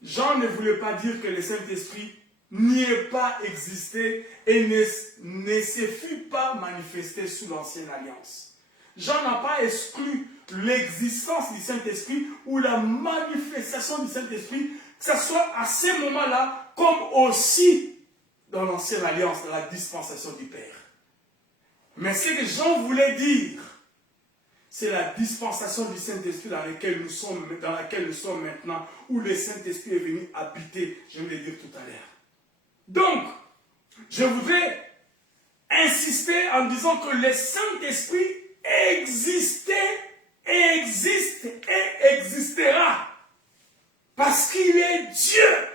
Jean ne voulait pas dire que le Saint-Esprit n'y ait pas existé et ne se fût pas manifesté sous l'ancienne alliance. Jean n'a pas exclu l'existence du Saint-Esprit ou la manifestation du Saint-Esprit, que ce soit à ce moment-là, comme aussi dans l'ancienne alliance, dans la dispensation du Père. Mais ce que Jean voulait dire, c'est la dispensation du Saint-Esprit dans laquelle nous sommes maintenant, où le Saint-Esprit est venu habiter, je vais le dire tout à l'heure. Donc, je voudrais insister en disant que le Saint-Esprit existait, et existe et existera. Parce qu'il est Dieu.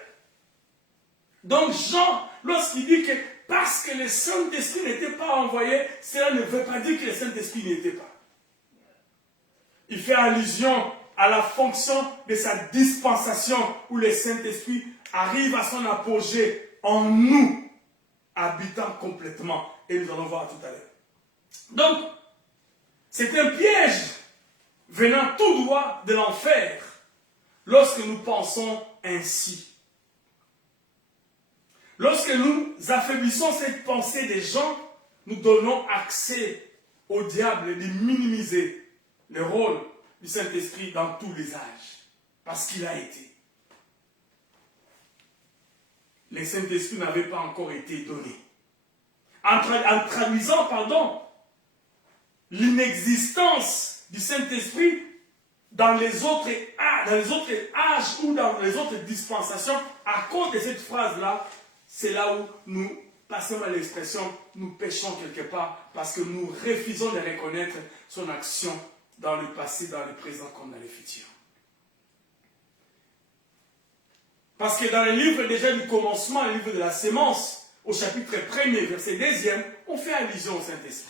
Donc Jean, lorsqu'il dit que parce que le Saint-Esprit n'était pas envoyé, cela ne veut pas dire que le Saint-Esprit n'y était pas. Il fait allusion à la fonction de sa dispensation où le Saint-Esprit arrive à son apogée en nous, habitant complètement. Et nous allons voir tout à l'heure. Donc, c'est un piège venant tout droit de l'enfer lorsque nous pensons ainsi. Lorsque nous affaiblissons cette pensée des gens, nous donnons accès au diable de minimiser le rôle du Saint-Esprit dans tous les âges. Parce qu'il a été. Le Saint-Esprit n'avait pas encore été donné. En traduisant, l'inexistence du Saint-Esprit dans les autres âges ou dans les autres dispensations, à cause de cette phrase-là, c'est là où nous, passons à l'expression, nous péchons quelque part parce que nous refusons de reconnaître son action dans le passé, dans le présent comme dans le futur. Parce que dans le livre déjà du commencement, le livre de la sémence, au chapitre 1er, verset 2e, on fait allusion au Saint-Esprit.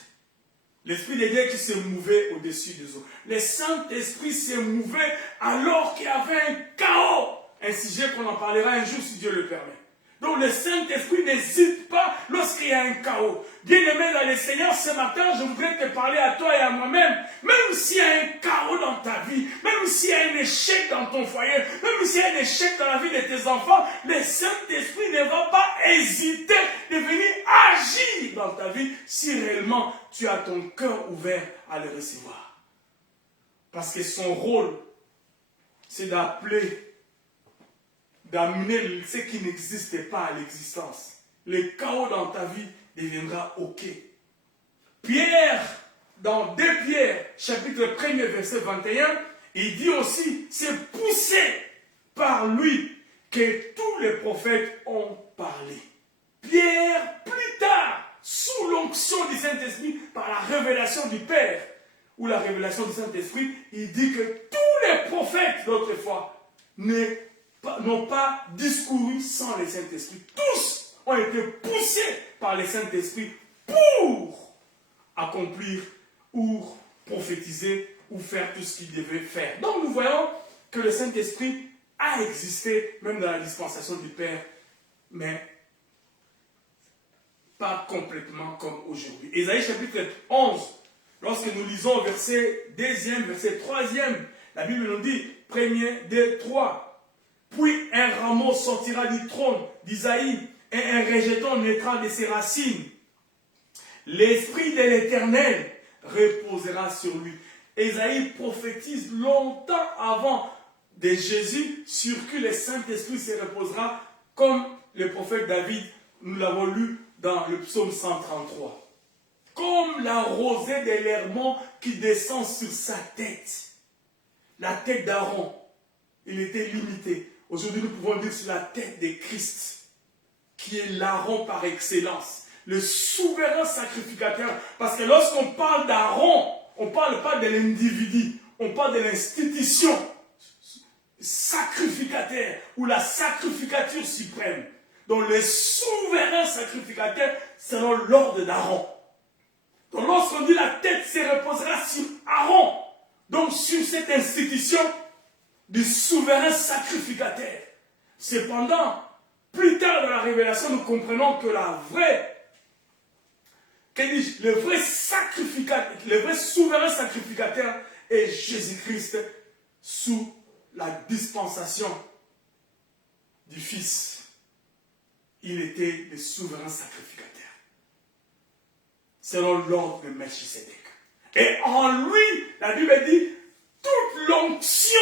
L'Esprit de Dieu qui se mouvait au-dessus des eaux. Le Saint-Esprit se mouvait alors qu'il y avait un chaos. Un sujet qu'on en parlera un jour si Dieu le permet. Donc le Saint-Esprit n'hésite pas lorsqu'il y a un chaos. Bien-aimé dans le Seigneur, ce matin, je voudrais te parler à toi et à moi-même. Même s'il y a un chaos dans ta vie, même s'il y a un échec dans ton foyer, même s'il y a un échec dans la vie de tes enfants, le Saint-Esprit ne va pas hésiter de venir agir dans ta vie si réellement tu as ton cœur ouvert à le recevoir. Parce que son rôle c'est d'appeler, d'amener ce qui n'existait pas à l'existence. Le chaos dans ta vie deviendra OK. Pierre, dans 2 Pierre, chapitre 1, verset 21, il dit aussi, c'est poussé par lui que tous les prophètes ont parlé. Pierre, plus tard, sous l'onction du Saint-Esprit, par la révélation du Père, ou la révélation du Saint-Esprit, il dit que tous les prophètes d'autrefois n'ont pas discouru sans le Saint-Esprit. Tous ont été poussés par le Saint-Esprit pour accomplir ou prophétiser ou faire tout ce qu'il devait faire. Donc nous voyons que le Saint-Esprit a existé même dans la dispensation du Père, mais pas complètement comme aujourd'hui. Ésaïe chapitre 11, lorsque nous lisons verset 2e, verset 3e, la Bible nous dit, 1er, 2, 3, puis un rameau sortira du trône d'Isaïe et un rejeton naîtra de ses racines. L'Esprit de l'Éternel reposera sur lui. Ésaïe prophétise longtemps avant de Jésus sur que le Saint-Esprit se reposera, comme le prophète David, nous l'avons lu dans le psaume 133. Comme la rosée de l'Hermon qui descend sur sa tête. La tête d'Aaron, il était limité. Aujourd'hui, nous pouvons dire sur la tête de Christ, qui est l'Aaron par excellence, le souverain sacrificateur. Parce que lorsqu'on parle d'Aaron, on ne parle pas de l'individu, on parle de l'institution sacrificateur ou la sacrificature suprême. Donc le souverain sacrificateur selon l'ordre d'Aaron. Donc lorsqu'on dit la tête se reposera sur Aaron, donc sur cette institution du souverain sacrificateur. Cependant, plus tard dans la révélation, nous comprenons que le vrai souverain sacrificateur est Jésus-Christ sous la dispensation du Fils. Il était le souverain sacrificateur, selon l'ordre de Melchisédek. Et en lui, la Bible dit, toute l'onction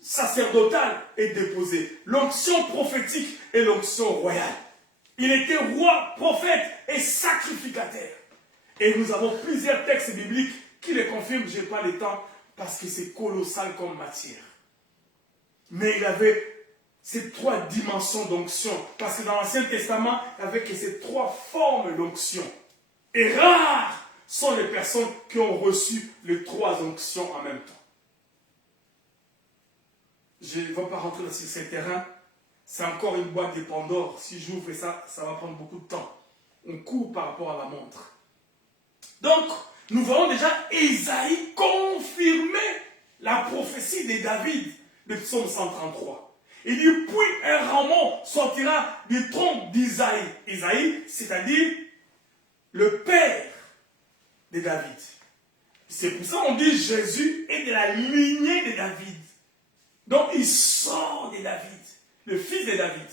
sacerdotale est déposée. L'onction prophétique et l'onction royale. Il était roi, prophète et sacrificateur. Et nous avons plusieurs textes bibliques qui le confirment. Je n'ai pas le temps parce que c'est colossal comme matière. Mais il avait ces 3 dimensions d'onction. Parce que dans l'Ancien Testament, il n'y avait que ces 3 formes d'onction. Et rares sont les personnes qui ont reçu les 3 onctions en même temps. Je ne vais pas rentrer sur ce terrain. C'est encore une boîte de Pandore. Si j'ouvre ça, ça va prendre beaucoup de temps. On court par rapport à la montre. Donc, nous voyons déjà Ésaïe confirmer la prophétie de David, le psaume 133. Il dit, puis un rameau sortira du tronc d'Isaïe. Isaïe, c'est-à-dire le père de David. C'est pour ça qu'on dit Jésus est de la lignée de David. Donc il sort de David, le fils de David.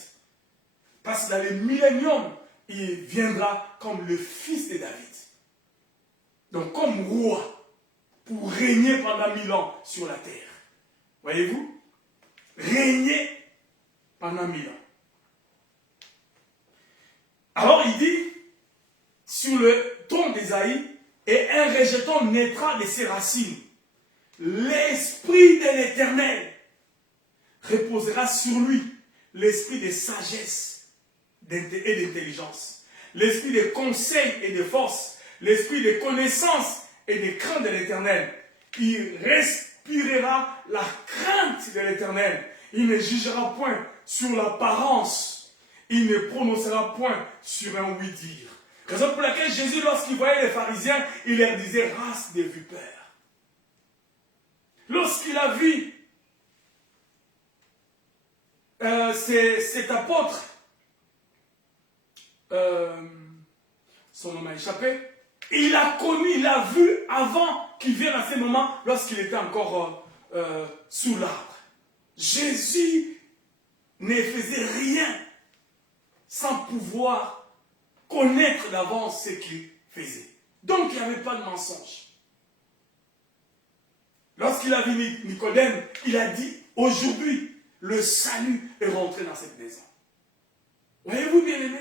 Parce que dans le millénium, il viendra comme le fils de David. Donc comme roi, pour régner pendant 1000 ans sur la terre. Voyez-vous? Régner pendant 1000 ans. Alors il dit, sur le tronc d'Isaïe, et un rejeton naîtra de ses racines. L'esprit de l'Éternel reposera sur lui, l'esprit de sagesse et d'intelligence, l'esprit de conseil et de force, l'esprit de connaissance et de crainte de l'Éternel. Il respirera la crainte de l'Éternel. Il ne jugera point sur l'apparence. Il ne prononcera point sur un oui-dire. Raison pour laquelle Jésus, lorsqu'il voyait les pharisiens, il leur disait race des vipères. Lorsqu'il a vu cet apôtre, son nom m'a échappé, il a connu, il a vu avant qu'il vienne à ce moment, lorsqu'il était encore sous l'arbre. Jésus ne faisait rien sans pouvoir connaître d'avance ce qu'il faisait. Donc il n'y avait pas de mensonge. Lorsqu'il a vu Nicodème, il a dit Aujourd'hui, le salut est rentré dans cette maison. Voyez-vous, bien-aimés?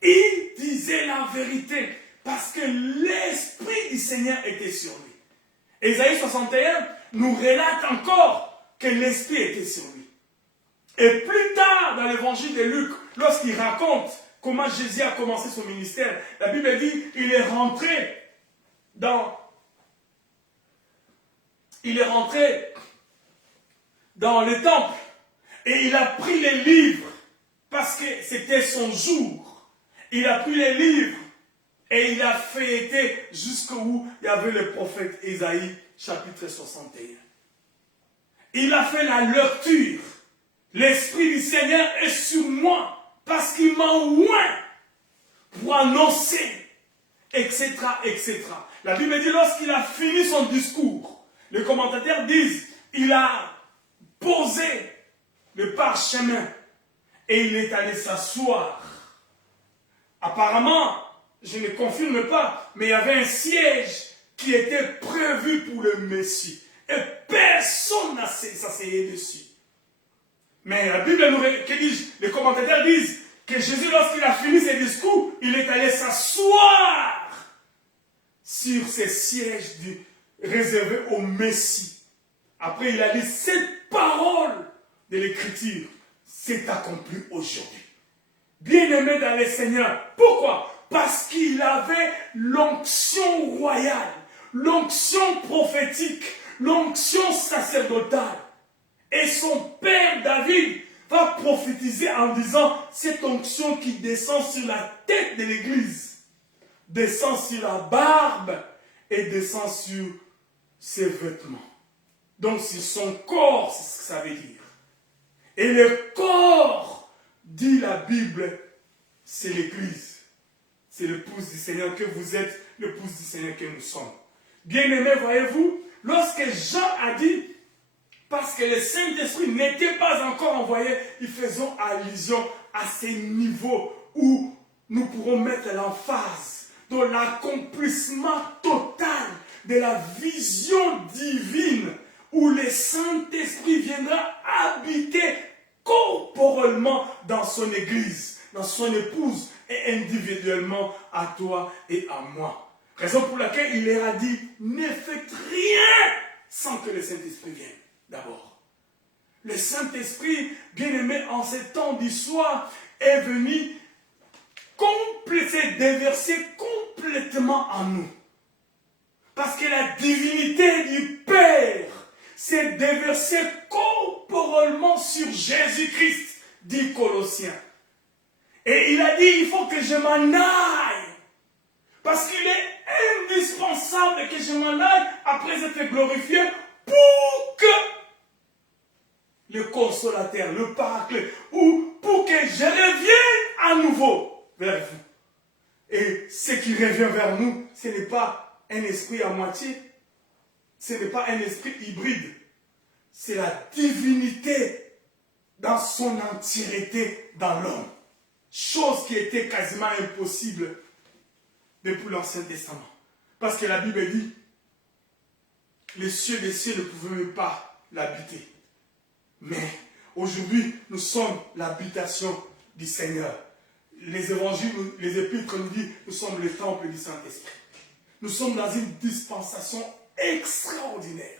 Il disait la vérité parce que l'Esprit du Seigneur était sur lui. Ésaïe 61 nous relate encore que l'Esprit était sur lui. Et plus tard, dans l'évangile de Luc, lorsqu'il raconte comment Jésus a commencé son ministère, la Bible dit qu'il est rentré dans le temple et il a pris les livres parce que c'était son jour. Il a pris les livres et il a feuilleté jusqu'où il y avait le prophète Ésaïe, chapitre 61. Il a fait la lecture. L'Esprit du Seigneur est sur moi parce qu'il m'a oint pour annoncer, etc., etc. La Bible dit lorsqu'il a fini son discours, les commentateurs disent, il a posé le parchemin et il est allé s'asseoir. Apparemment, je ne confirme pas, mais il y avait un siège qui était prévu pour le Messie. Et personne n'a s'asseyé dessus. Mais la Bible nous les commentateurs disent que Jésus, lorsqu'il a fini ses discours, il est allé s'asseoir sur ces sièges réservés au Messie. Après, il a dit, cette parole de l'Écriture s'est accomplie aujourd'hui. Bien-aimé dans le Seigneur. Pourquoi? Parce qu'il avait l'onction royale, l'onction prophétique, l'onction sacerdotale. Et son père David va prophétiser en disant, cette onction qui descend sur la tête de l'Église, descend sur la barbe et descend sur ses vêtements. Donc sur son corps, c'est ce que ça veut dire. Et le corps, dit la Bible, c'est l'Église. C'est l'épouse du Seigneur que vous êtes, l'épouse du Seigneur que nous sommes. Bien-aimés, voyez-vous, lorsque Jean a dit, parce que le Saint-Esprit n'était pas encore envoyé, ils faisaient allusion à ces niveaux où nous pourrons mettre l'emphase dans l'accomplissement total de la vision divine où le Saint-Esprit viendra habiter corporellement dans son Église, dans son épouse et individuellement à toi et à moi. Raison pour laquelle il leur a dit, ne faites rien sans que le Saint-Esprit vienne d'abord. Le Saint-Esprit, bien-aimé, en ces temps du soir, est venu déverser complètement en nous. Parce que la divinité du Père s'est déversée corporellement sur Jésus-Christ, dit Colossiens. Et il a dit, il faut que je m'en aille. Parce qu'il est indispensable que je m'en aille après être glorifié pour que le consolateur, le paraclet, ou pour que je revienne à nouveau vers vous. Et ce qui revient vers nous, ce n'est pas un esprit à moitié, ce n'est pas un esprit hybride, c'est la divinité dans son entièreté dans l'homme. Chose qui était quasiment impossible depuis l'Ancien Testament. Parce que la Bible dit, les cieux des cieux ne pouvaient même pas l'habiter. Mais aujourd'hui, nous sommes l'habitation du Seigneur. Les évangiles, les épîtres nous disent, nous sommes le temple du Saint-Esprit. Nous sommes dans une dispensation extraordinaire.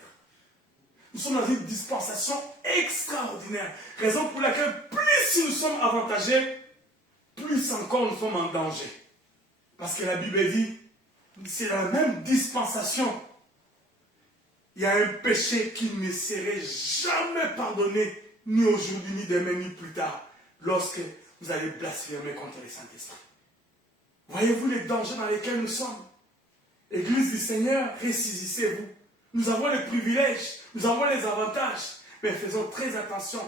Nous sommes dans une dispensation extraordinaire. Raison pour laquelle, plus nous sommes avantagés, plus encore nous sommes en danger. Parce que la Bible dit, c'est la même dispensation. Il y a un péché qui ne serait jamais pardonné, ni aujourd'hui, ni demain, ni plus tard, lorsque vous allez blasphémer contre le Saint-Esprit. Voyez-vous les dangers dans lesquels nous sommes? Église du Seigneur, ressaisissez-vous. Nous avons les privilèges, nous avons les avantages, mais faisons très attention.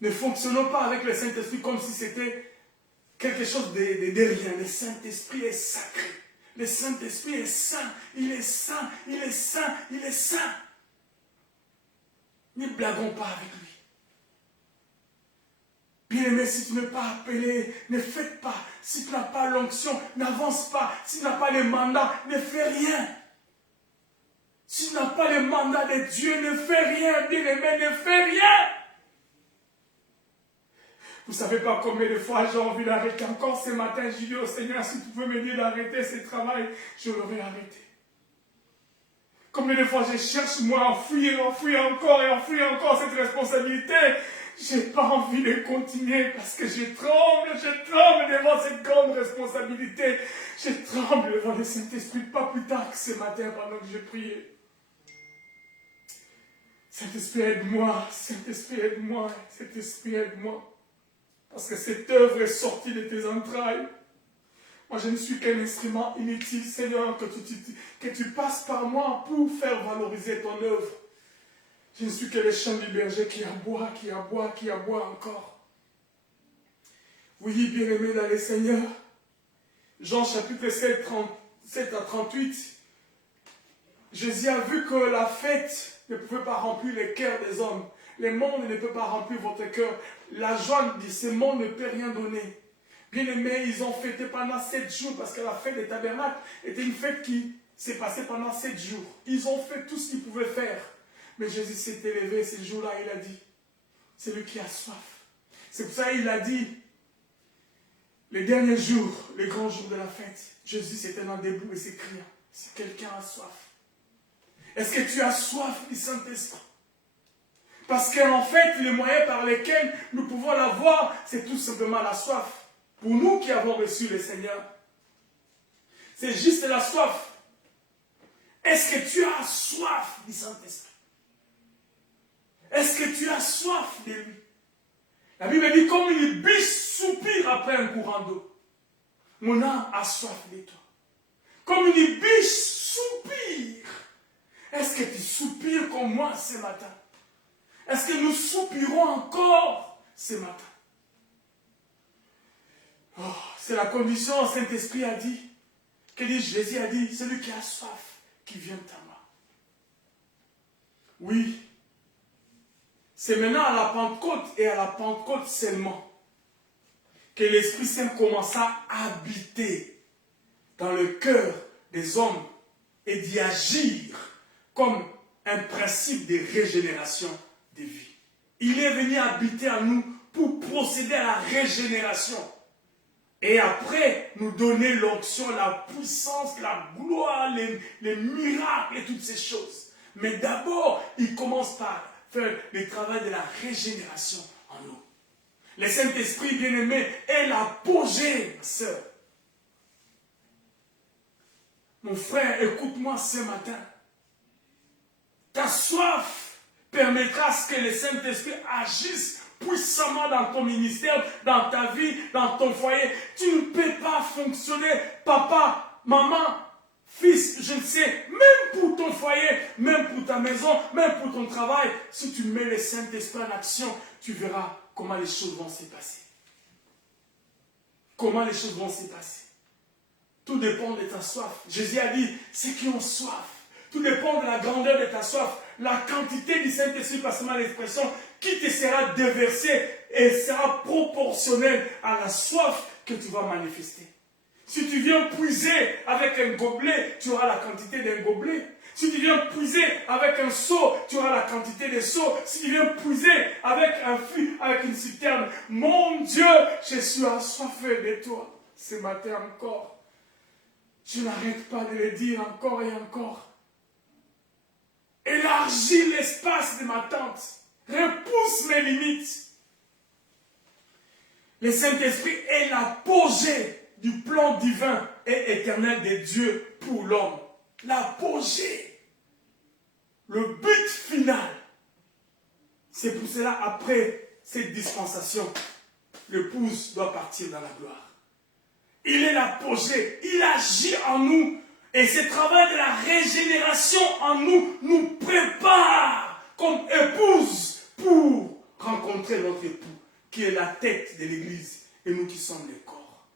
Ne fonctionnons pas avec le Saint-Esprit comme si c'était quelque chose de rien. Le Saint-Esprit est sacré. Le Saint-Esprit est saint. Il est saint, il est saint, il est saint. Ne blaguons pas avec lui. Bien-aimé, si tu n'es pas appelé, ne faites pas. Si tu n'as pas l'onction, n'avance pas. Si tu n'as pas les mandats, ne fais rien. Si tu n'as pas le mandat de Dieu, ne fais rien, bien-aimé, ne fais rien. Vous ne savez pas combien de fois j'ai envie d'arrêter. Encore ce matin, j'ai dit au Seigneur, si tu peux me dire d'arrêter ce travail, je l'aurais arrêté. Combien de fois je cherche, moi, à enfuir encore cette responsabilité. Je n'ai pas envie de continuer parce que je tremble devant cette grande responsabilité. Je tremble devant le Saint-Esprit, pas plus tard que ce matin pendant que je priais. Saint-Esprit, aide-moi, Saint-Esprit, aide-moi, Saint-Esprit, aide-moi. Parce que cette œuvre est sortie de tes entrailles. Moi, je ne suis qu'un instrument inutile, Seigneur, que tu passes par moi pour faire valoriser ton œuvre. Je ne suis que le chant du berger qui aboie encore. Oui, bien-aimé dans le Seigneur. Jean chapitre 7, 37 à 38. Jésus a vu que la fête ne pouvait pas remplir les cœurs des hommes. Le monde ne peut pas remplir votre cœur. La joie de ce monde ne peut rien donner. Bien aimé, ils ont fêté pendant 7 jours parce que la fête des tabernacles était une fête qui s'est passée pendant 7 jours. Ils ont fait tout ce qu'ils pouvaient faire. Mais Jésus s'est élevé ce jour-là, il a dit, c'est lui qui a soif. C'est pour ça qu'il a dit, les derniers jours, les grands jours de la fête, Jésus s'était dans debout et s'écria, si quelqu'un a soif, est-ce que tu as soif du Saint-Esprit? Parce qu'en fait, les moyens par lesquels nous pouvons l'avoir, c'est tout simplement la soif. Pour nous qui avons reçu le Seigneur, c'est juste la soif. Est-ce que tu as soif du Saint-Esprit? Est-ce que tu as soif de lui? La Bible dit, comme une biche soupire après un courant d'eau, mon âme a soif de toi. Comme une biche soupire. Est-ce que tu soupires comme moi ce matin? Est-ce que nous soupirons encore ce matin? Oh, c'est la condition, Saint-Esprit a dit, que Jésus a dit, celui qui a soif, qui vient à moi. Oui, c'est maintenant à la Pentecôte et à la Pentecôte seulement que l'Esprit Saint commença à habiter dans le cœur des hommes et d'y agir comme un principe de régénération de vie. Il est venu habiter en nous pour procéder à la régénération. Et après, nous donner l'onction, la puissance, la gloire, les miracles et toutes ces choses. Mais d'abord, il commence par faire le travail de la régénération en nous. Le Saint-Esprit bien-aimé est l'apogée, ma sœur. Mon frère, écoute-moi ce matin. Ta soif permettra à ce que le Saint-Esprit agisse puissamment dans ton ministère, dans ta vie, dans ton foyer. Tu ne peux pas fonctionner, papa, maman, fils, je ne sais, même pour ton foyer, même pour ta maison, même pour ton travail. Si tu mets le Saint-Esprit en action, tu verras comment les choses vont se passer. Comment les choses vont se passer. Tout dépend de ta soif. Jésus a dit, ceux qui ont soif, tout dépend de la grandeur de ta soif, la quantité du Saint-Esprit, pas seulement l'expression, qui te sera déversée et sera proportionnelle à la soif que tu vas manifester. Si tu viens puiser avec un gobelet, tu auras la quantité d'un gobelet. Si tu viens puiser avec un seau, tu auras la quantité de seaux. Si tu viens puiser avec un fût, avec une citerne, mon Dieu, je suis assoiffé de toi ce matin encore. Je n'arrête pas de le dire encore et encore. Élargis l'espace de ma tente. Repousse mes limites. Le Saint-Esprit est l'apogée du plan divin et éternel de Dieu pour l'homme. L'apogée. Le but final. C'est pour cela, après cette dispensation, l'épouse doit partir dans la gloire. Il est l'apogée. Il agit en nous. Et ce travail de la régénération en nous nous prépare comme épouse pour rencontrer notre époux, qui est la tête de l'Église, et nous qui sommes le corps.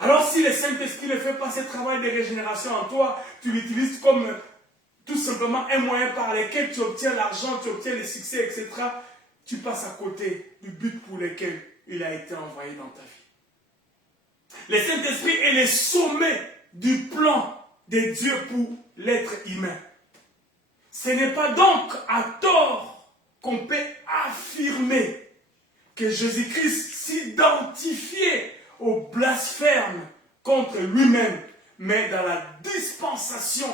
Alors si le Saint-Esprit ne fait pas ce travail de régénération en toi, tu l'utilises comme tout simplement un moyen par lequel tu obtiens l'argent, tu obtiens le succès, etc., tu passes à côté du but pour lequel il a été envoyé dans ta vie. Le Saint-Esprit est le sommet du plan de Dieu pour l'être humain. Ce n'est pas donc à tort qu'on peut affirmer que Jésus-Christ s'identifiait au blasphème contre lui-même, mais dans la dispensation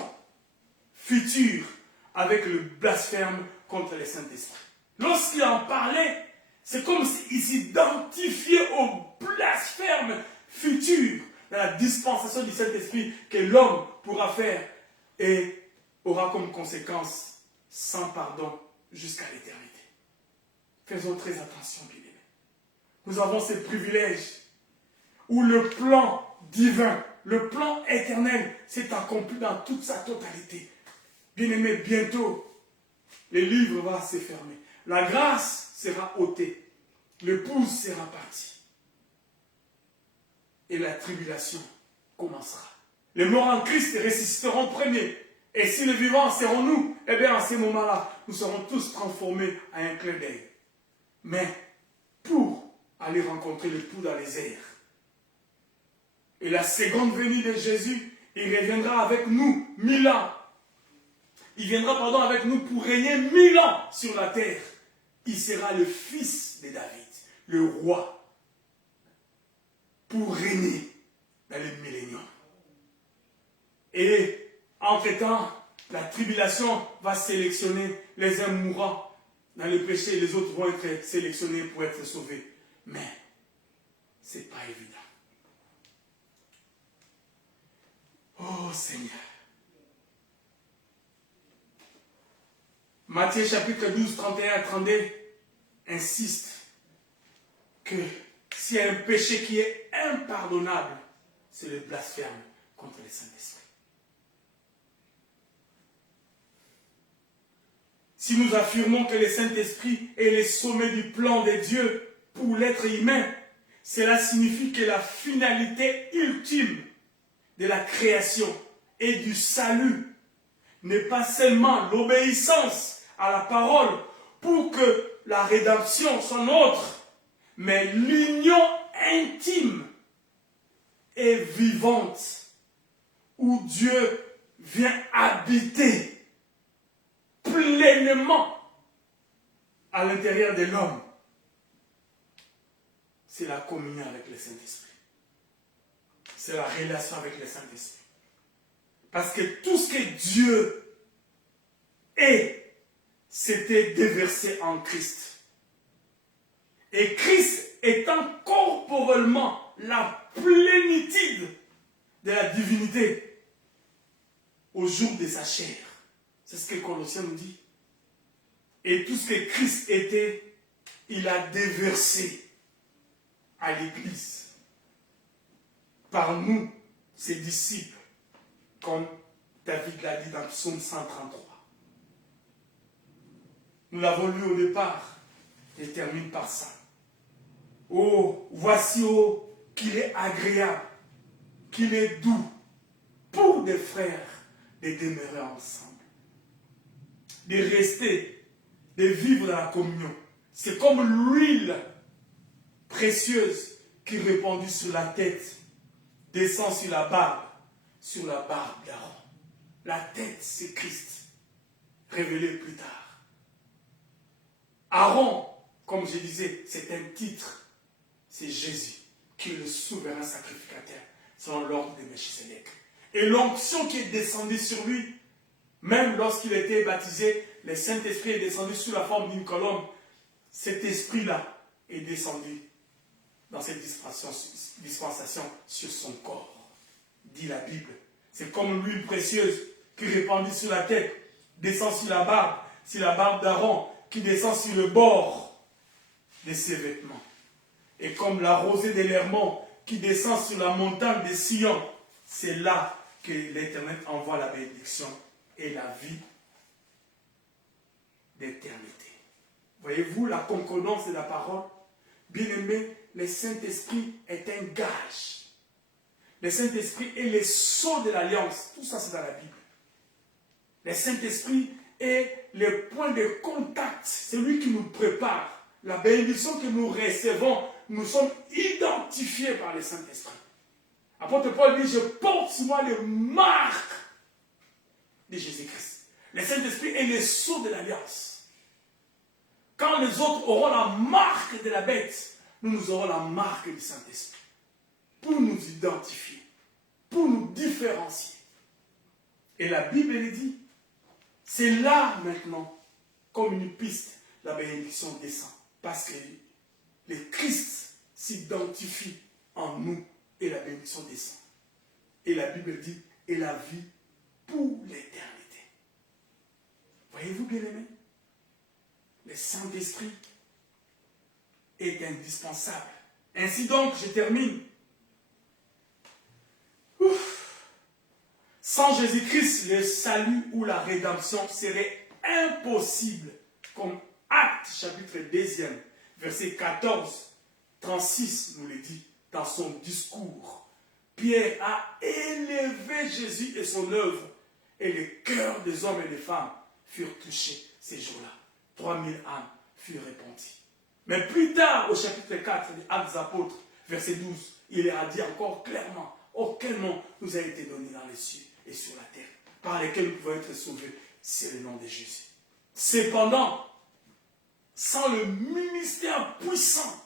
future avec le blasphème contre le Saint-Esprit. Lorsqu'il en parlait, c'est comme s'il s'identifiait au blasphème futur dans la dispensation du Saint-Esprit que l'homme pourra faire et aura comme conséquence sans pardon jusqu'à l'éternité. Faisons très attention, bien-aimés. Nous avons ce privilège où le plan divin, le plan éternel s'est accompli dans toute sa totalité. Bien-aimés, bientôt, les livres vont se fermer. La grâce sera ôtée. L'épouse sera partie. Et la tribulation commencera. Les morts en Christ ressusciteront premiers. Et si les vivants seront nous, eh bien, à ce moment-là, nous serons tous transformés à un clin d'œil. Mais, pour aller rencontrer l'époux dans les airs, et la seconde venue de Jésus, il reviendra avec nous 1000 ans. Il viendra, avec nous pour régner 1000 ans sur la terre. Il sera le fils de David, le roi, pour régner dans le millénium. Et, entre-temps, la tribulation va sélectionner les uns mourants dans le péché, les autres vont être sélectionnés pour être sauvés. Mais, ce n'est pas évident. Oh Seigneur. Matthieu chapitre 12, 31 à 32 insiste que s'il y a un péché qui est impardonnable, c'est le blasphème contre le Saint-Esprit. Si nous affirmons que le Saint-Esprit est le sommet du plan de Dieu pour l'être humain, cela signifie que la finalité ultime de la création et du salut n'est pas seulement l'obéissance à la parole pour que la rédemption soit nôtre, mais l'union intime et vivante où Dieu vient habiter pleinement à l'intérieur de l'homme. C'est la communion avec le Saint-Esprit. C'est la relation avec le Saint-Esprit. Parce que tout ce que Dieu est, c'était déversé en Christ. Et Christ étant corporellement la plénitude de la divinité au jour de sa chair. C'est ce que Colossiens nous dit. Et tout ce que Christ était, il a déversé à l'Église. Par nous, ses disciples, comme David l'a dit dans Psaume 133. Nous l'avons lu au départ, et termine par ça. Oh, voici qu'il est agréable, qu'il est doux pour des frères de demeurer ensemble, de rester, de vivre dans la communion. C'est comme l'huile précieuse qui répandue sur la tête, descend sur la barbe d'Aaron. La tête, c'est Christ, révélé plus tard. Aaron, comme je disais, c'est un titre. C'est Jésus qui est le souverain sacrificateur, selon l'ordre de Melchisédek. Et l'onction qui est descendue sur lui, même lorsqu'il était baptisé, le Saint-Esprit est descendu sous la forme d'une colombe. Cet esprit-là est descendu dans cette dispensation sur son corps, dit la Bible. C'est comme l'huile précieuse qui répandue sur la tête, descend sur la barbe d'Aaron, qui descend sur le bord de ses vêtements. Et comme la rosée de l'Hermon qui descend sur la montagne de Sion, c'est là que l'Éternel envoie la bénédiction et la vie d'éternité. Voyez-vous la concordance de la parole? Bien-aimé, le Saint-Esprit est un gage. Le Saint-Esprit est le sceau de l'alliance. Tout ça, c'est dans la Bible. Le Saint-Esprit est le point de contact. C'est lui qui nous prépare. La bénédiction que nous recevons, nous sommes identifiés par le Saint-Esprit. Apôtre Paul dit, je porte sur moi les marques de Jésus-Christ. Le Saint-Esprit est le sceau de l'alliance. Quand les autres auront la marque de la bête, nous aurons la marque du Saint-Esprit. Pour nous identifier, pour nous différencier. Et la Bible le dit. C'est là maintenant, comme une piste, la bénédiction descend. Parce que le Christ s'identifie en nous et la bénédiction descend. Et la Bible dit, et la vie pour l'éternité. Voyez-vous, bien-aimés, le Saint-Esprit est indispensable. Ainsi donc, je termine. Sans Jésus-Christ, le salut ou la rédemption serait impossible. Comme Actes chapitre 2, verset 14, 36 nous le dit dans son discours. Pierre a élevé Jésus et son œuvre, et les cœurs des hommes et des femmes furent touchés ces jours-là. 3000 âmes furent répandues. Mais plus tard, au chapitre 4 des Actes des Apôtres, verset 12, il a dit encore clairement, aucun nom nous a été donné dans les cieux et sur la terre, par lesquels nous pouvons être sauvés, c'est le nom de Jésus. Cependant, sans le ministère puissant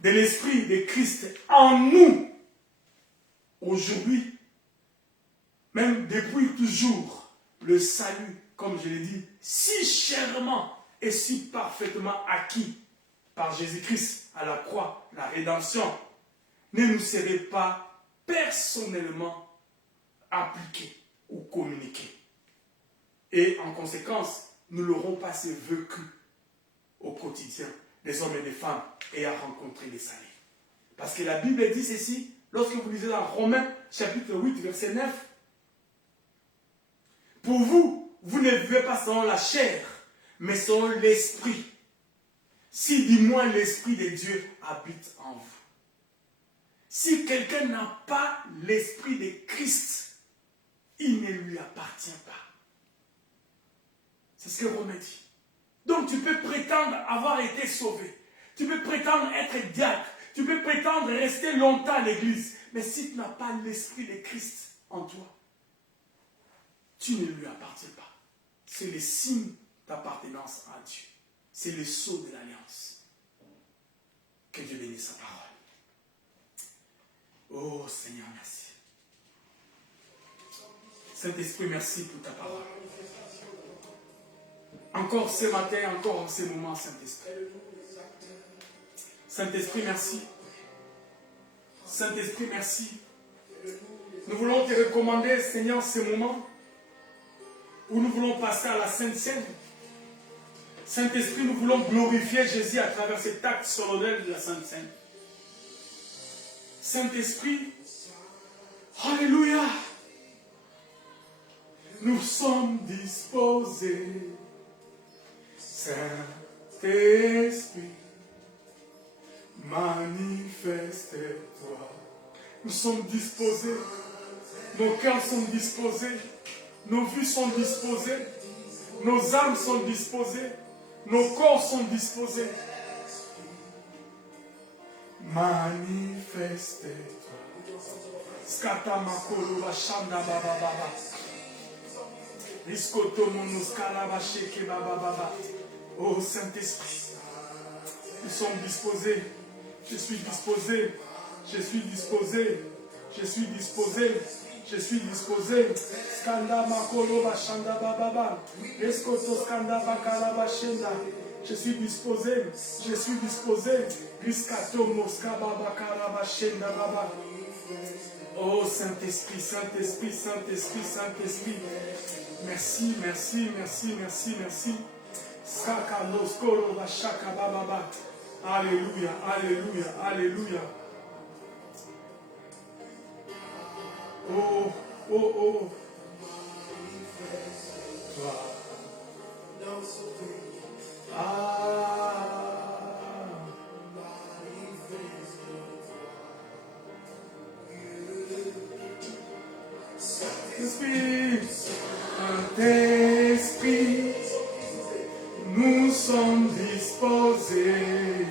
de l'Esprit de Christ en nous, aujourd'hui, même depuis toujours, le salut, comme je l'ai dit, si chèrement et si parfaitement acquis par Jésus-Christ à la croix, la rédemption, ne nous serait pas personnellement appliqué ou communiqué. Et en conséquence, nous l'aurons pas vécu au quotidien, des hommes et des femmes, et à rencontrer les saluts. Parce que la Bible dit ceci, lorsque vous lisez dans Romains chapitre 8, verset 9, pour vous, vous ne vivez pas selon la chair, mais selon l'esprit. Si du moins l'esprit de Dieu habite en vous. Si quelqu'un n'a pas l'esprit de Christ, il ne lui appartient pas. C'est ce que Romain dit. Donc tu peux prétendre avoir été sauvé. Tu peux prétendre être diacre. Tu peux prétendre rester longtemps à l'église. Mais si tu n'as pas l'esprit de Christ en toi, tu ne lui appartiens pas. C'est le signe d'appartenance à Dieu. C'est le sceau de l'alliance. Que Dieu bénisse sa parole. Oh Seigneur, merci. Saint-Esprit, merci pour ta parole. Encore ce matin, encore en ces moments, Saint-Esprit. Saint-Esprit, merci. Saint-Esprit, merci. Nous voulons te recommander, Seigneur, ces moments où nous voulons passer à la Sainte Seine. Saint-Esprit, nous voulons glorifier Jésus à travers cet acte solennel de la Sainte Seine. Saint-Esprit, alléluia, nous sommes disposés. Saint-Esprit, manifeste-toi. Nous sommes disposés, nos cœurs sont disposés, nos vies sont disposées, nos âmes sont disposées, nos corps sont disposés. Manifeste-toi. Skata makolo bashanda baba baba. Iskoto monuskala basheke baba baba. Oh Saint-Esprit, nous sommes disposés. Je suis disposé. Je suis disposé. Je suis disposé. Je suis disposé. Skanda makolo bashanda baba baba. Iskoto skanda bakala bashenda. Je suis disposé, je suis disposé. Oh Saint-Esprit, Saint-Esprit, Saint-Esprit, Saint-Esprit. Merci, merci, merci, merci, merci. Alléluia, alléluia, alléluia. Oh, oh, oh. Saint-Esprit, nous sommes disposés.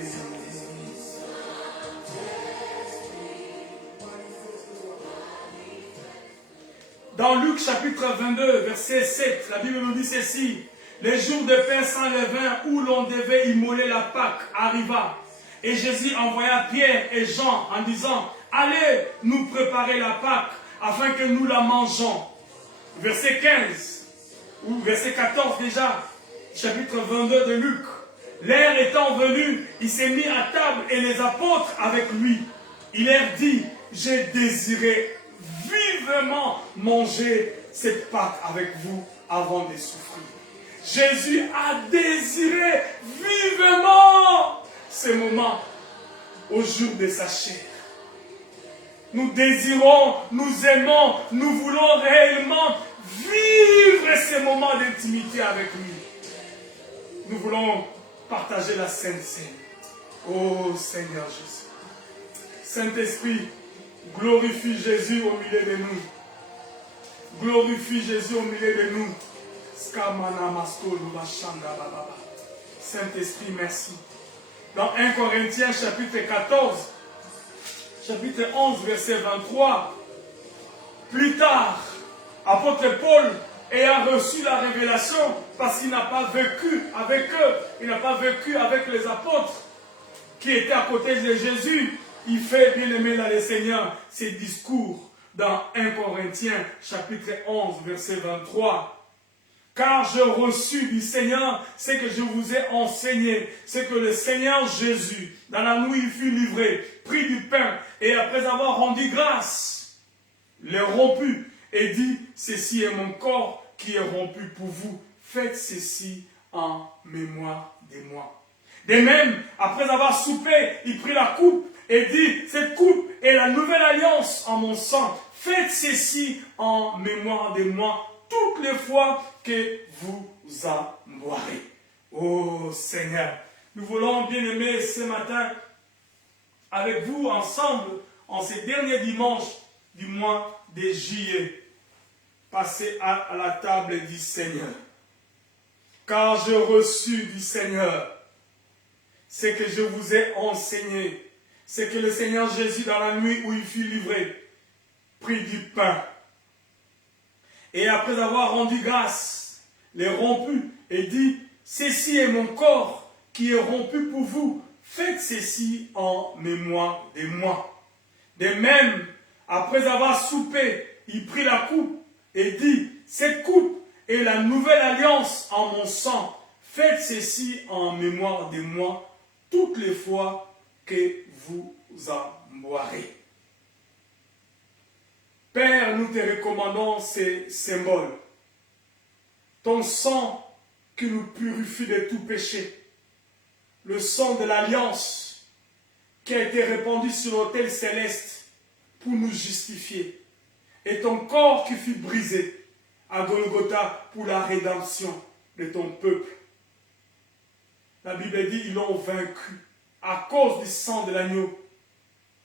Dans Luc chapitre 22, verset 7, la Bible nous dit ceci. Les jours de pain sans levain où l'on devait immoler la Pâque arriva. Et Jésus envoya Pierre et Jean en disant, allez nous préparer la Pâque afin que nous la mangeons. Verset 15, ou verset 14 déjà, chapitre 22 de Luc. L'heure étant venue, il s'est mis à table et les apôtres avec lui. Il leur dit, j'ai désiré vivement manger cette Pâque avec vous avant de souffrir. Jésus a désiré vivement ce moment au jour de sa chair. Nous désirons, nous aimons, nous voulons réellement vivre ces moments d'intimité avec lui. Nous voulons partager la Sainte Seine. Oh Seigneur Jésus. Saint-Esprit, glorifie Jésus au milieu de nous. Glorifie Jésus au milieu de nous. Saint-Esprit, merci. Dans 1 Corinthiens chapitre 14, chapitre 11, verset 23, plus tard, apôtre Paul ayant reçu la révélation, parce qu'il n'a pas vécu avec eux, il n'a pas vécu avec les apôtres qui étaient à côté de Jésus, il fait, bien aimé dans le Seigneur, ses discours dans 1 Corinthiens chapitre 11, verset 23. Car j'ai reçu du Seigneur ce que je vous ai enseigné, c'est que le Seigneur Jésus, dans la nuit, il fut livré, prit du pain, et après avoir rendu grâce, le romput, et dit, ceci est mon corps qui est rompu pour vous, faites ceci en mémoire de moi. De même, après avoir soupé, il prit la coupe, et dit, cette coupe est la nouvelle alliance en mon sang, faites ceci en mémoire de moi, toutes les fois que vous en boirez. Oh Seigneur, nous voulons bien aimer ce matin avec vous ensemble en ces derniers dimanches du mois de juillet. Passer à la table du Seigneur. Car j'ai reçu du Seigneur ce que je vous ai enseigné. C'est que le Seigneur Jésus, dans la nuit où il fut livré, prit du pain. Et après avoir rendu grâce, les rompus, et dit, ceci est mon corps qui est rompu pour vous. Faites ceci en mémoire de moi. De même, après avoir soupé, il prit la coupe et dit, cette coupe est la nouvelle alliance en mon sang. Faites ceci en mémoire de moi toutes les fois que vous en boirez. Père, nous te recommandons ces symboles. Ton sang qui nous purifie de tout péché. Le sang de l'alliance qui a été répandu sur l'autel céleste pour nous justifier. Et ton corps qui fut brisé à Golgotha pour la rédemption de ton peuple. La Bible dit ils l'ont vaincu à cause du sang de l'agneau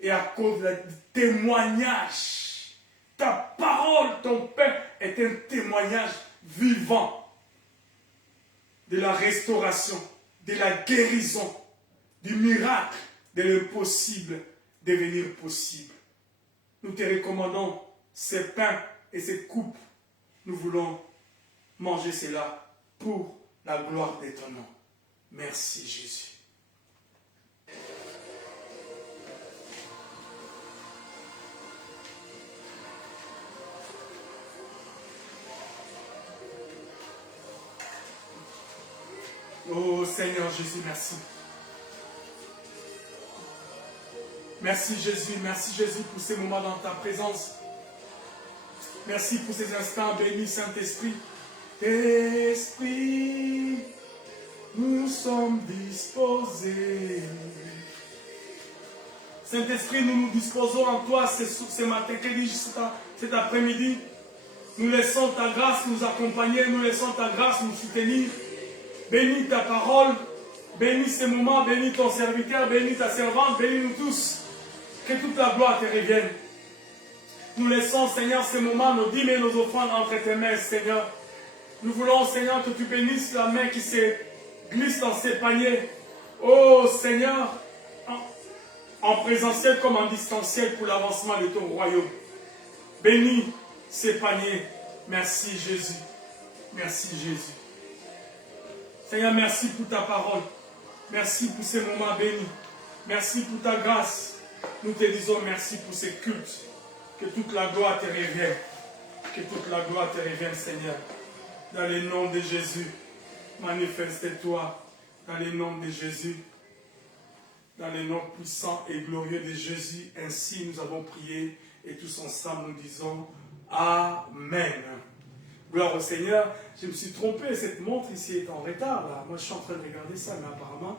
et à cause du témoignage. Ta parole, ton Père, est un témoignage vivant de la restauration, de la guérison, du miracle, de l'impossible devenir possible. Nous te recommandons ces pains et ces coupes. Nous voulons manger cela pour la gloire de ton nom. Merci Jésus. Oh Seigneur Jésus, merci. Merci Jésus pour ces moments dans ta présence. Merci pour ces instants bénis, Saint-Esprit. Esprit, nous sommes disposés. Saint-Esprit, nous nous disposons en toi ce matin, cet après-midi. Nous laissons ta grâce nous accompagner, nous laissons ta grâce nous soutenir. Bénis ta parole, bénis ces moments, bénis ton serviteur, bénis ta servante, bénis-nous tous. Que toute la gloire te revienne. Nous laissons, Seigneur, ces moments, nos dîmes et nos offrandes entre tes mains, Seigneur. Nous voulons, Seigneur, que tu bénisses la main qui se glisse dans ces paniers. Oh, Seigneur, en présentiel comme en distanciel pour l'avancement de ton royaume. Bénis ces paniers. Merci Jésus. Merci Jésus. Seigneur, merci pour ta parole. Merci pour ces moments bénis. Merci pour ta grâce. Nous te disons merci pour ces cultes. Que toute la gloire te revienne. Que toute la gloire te revienne, Seigneur. Dans le nom de Jésus, manifeste-toi. Dans le nom de Jésus. Dans le nom puissant et glorieux de Jésus. Ainsi nous avons prié. Et tous ensemble nous disons Amen. Gloire au Seigneur. Je me suis trompé. Cette montre ici est en retard. Là. Moi, je suis en train de regarder ça. Mais apparemment,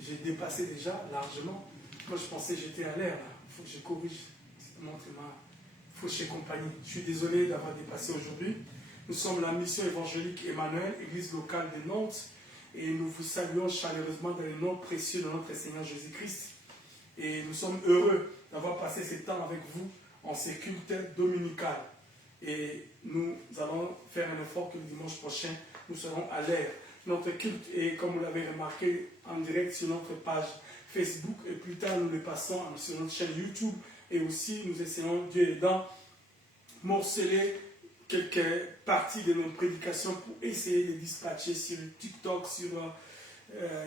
j'ai dépassé déjà largement. Moi, je pensais que j'étais à l'air. Il faut que je corrige. Cette montre m'a fauché compagnie. Je suis désolé d'avoir dépassé aujourd'hui. Nous sommes la mission évangélique Emmanuel, église locale de Nantes. Et nous vous saluons chaleureusement dans le nom précieux de notre Seigneur Jésus-Christ. Et nous sommes heureux d'avoir passé ce temps avec vous en ces cultes dominicales. Et nous allons faire un effort que le dimanche prochain, nous serons à l'air. Notre culte est, comme vous l'avez remarqué, en direct sur notre page Facebook. Et plus tard, nous le passons sur notre chaîne YouTube. Et aussi, nous essayons, Dieu aidant, morceler quelques parties de nos prédications pour essayer de dispatcher sur TikTok, sur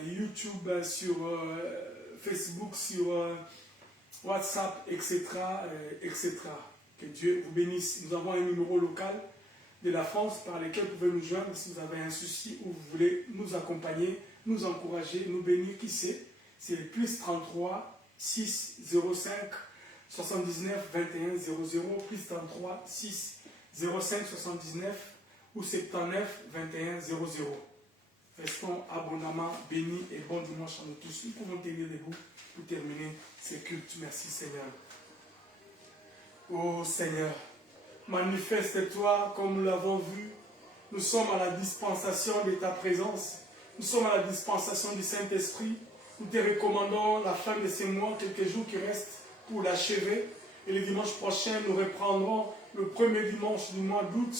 YouTube, sur Facebook, sur WhatsApp, etc., etc. Que Dieu vous bénisse. Nous avons un numéro local de la France par lequel vous pouvez nous joindre si vous avez un souci ou vous voulez nous accompagner, nous encourager, nous bénir, qui sait. C'est le plus 33 6 05 79 21 00, plus 33 6 05 79 ou 79 21 00. Restons abondamment bénis et bon dimanche à nous tous. Nous pouvons tenir debout pour terminer ces cultes. Merci Seigneur. Oh Seigneur, manifeste-toi comme nous l'avons vu. Nous sommes à la dispensation de ta présence. Nous sommes à la dispensation du Saint-Esprit. Nous te recommandons la fin de ces mois, quelques jours qui restent pour l'achever. Et le dimanche prochain, nous reprendrons le premier dimanche du mois d'août.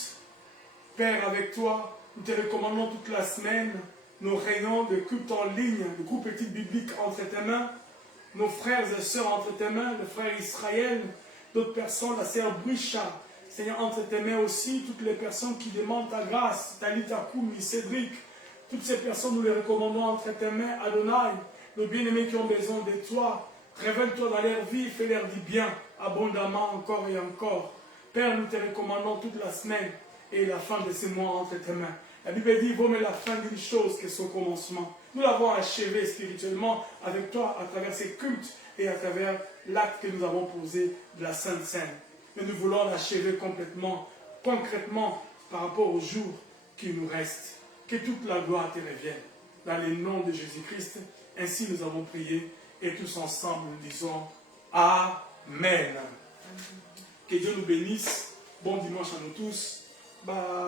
Père, avec toi, nous te recommandons toute la semaine nos réunions de culte en ligne, le groupe études bibliques entre tes mains, nos frères et sœurs entre tes mains, le frère Israël, d'autres personnes, la sœur Brisha, Seigneur, entre tes mains aussi, toutes les personnes qui demandent ta grâce, Talita Koumi, Cédric, toutes ces personnes, nous les recommandons entre tes mains, Adonai, nos bien-aimés qui ont besoin de toi, révèle-toi dans leur vie, fais-leur du bien, abondamment encore et encore. Père, nous te recommandons toute la semaine et la fin de ces mois entre tes mains. La Bible dit, vaut mieux la fin d'une chose que son commencement. Nous l'avons achevé spirituellement avec toi à travers ces cultes et à travers l'acte que nous avons posé de la Sainte Seine. Mais nous voulons l'achever complètement, concrètement, par rapport au jour qui nous reste. Que toute la gloire te revienne. Dans le nom de Jésus-Christ, ainsi nous avons prié et tous ensemble nous disons Amen. Que Dieu nous bénisse. Bon dimanche à nous tous. Bye.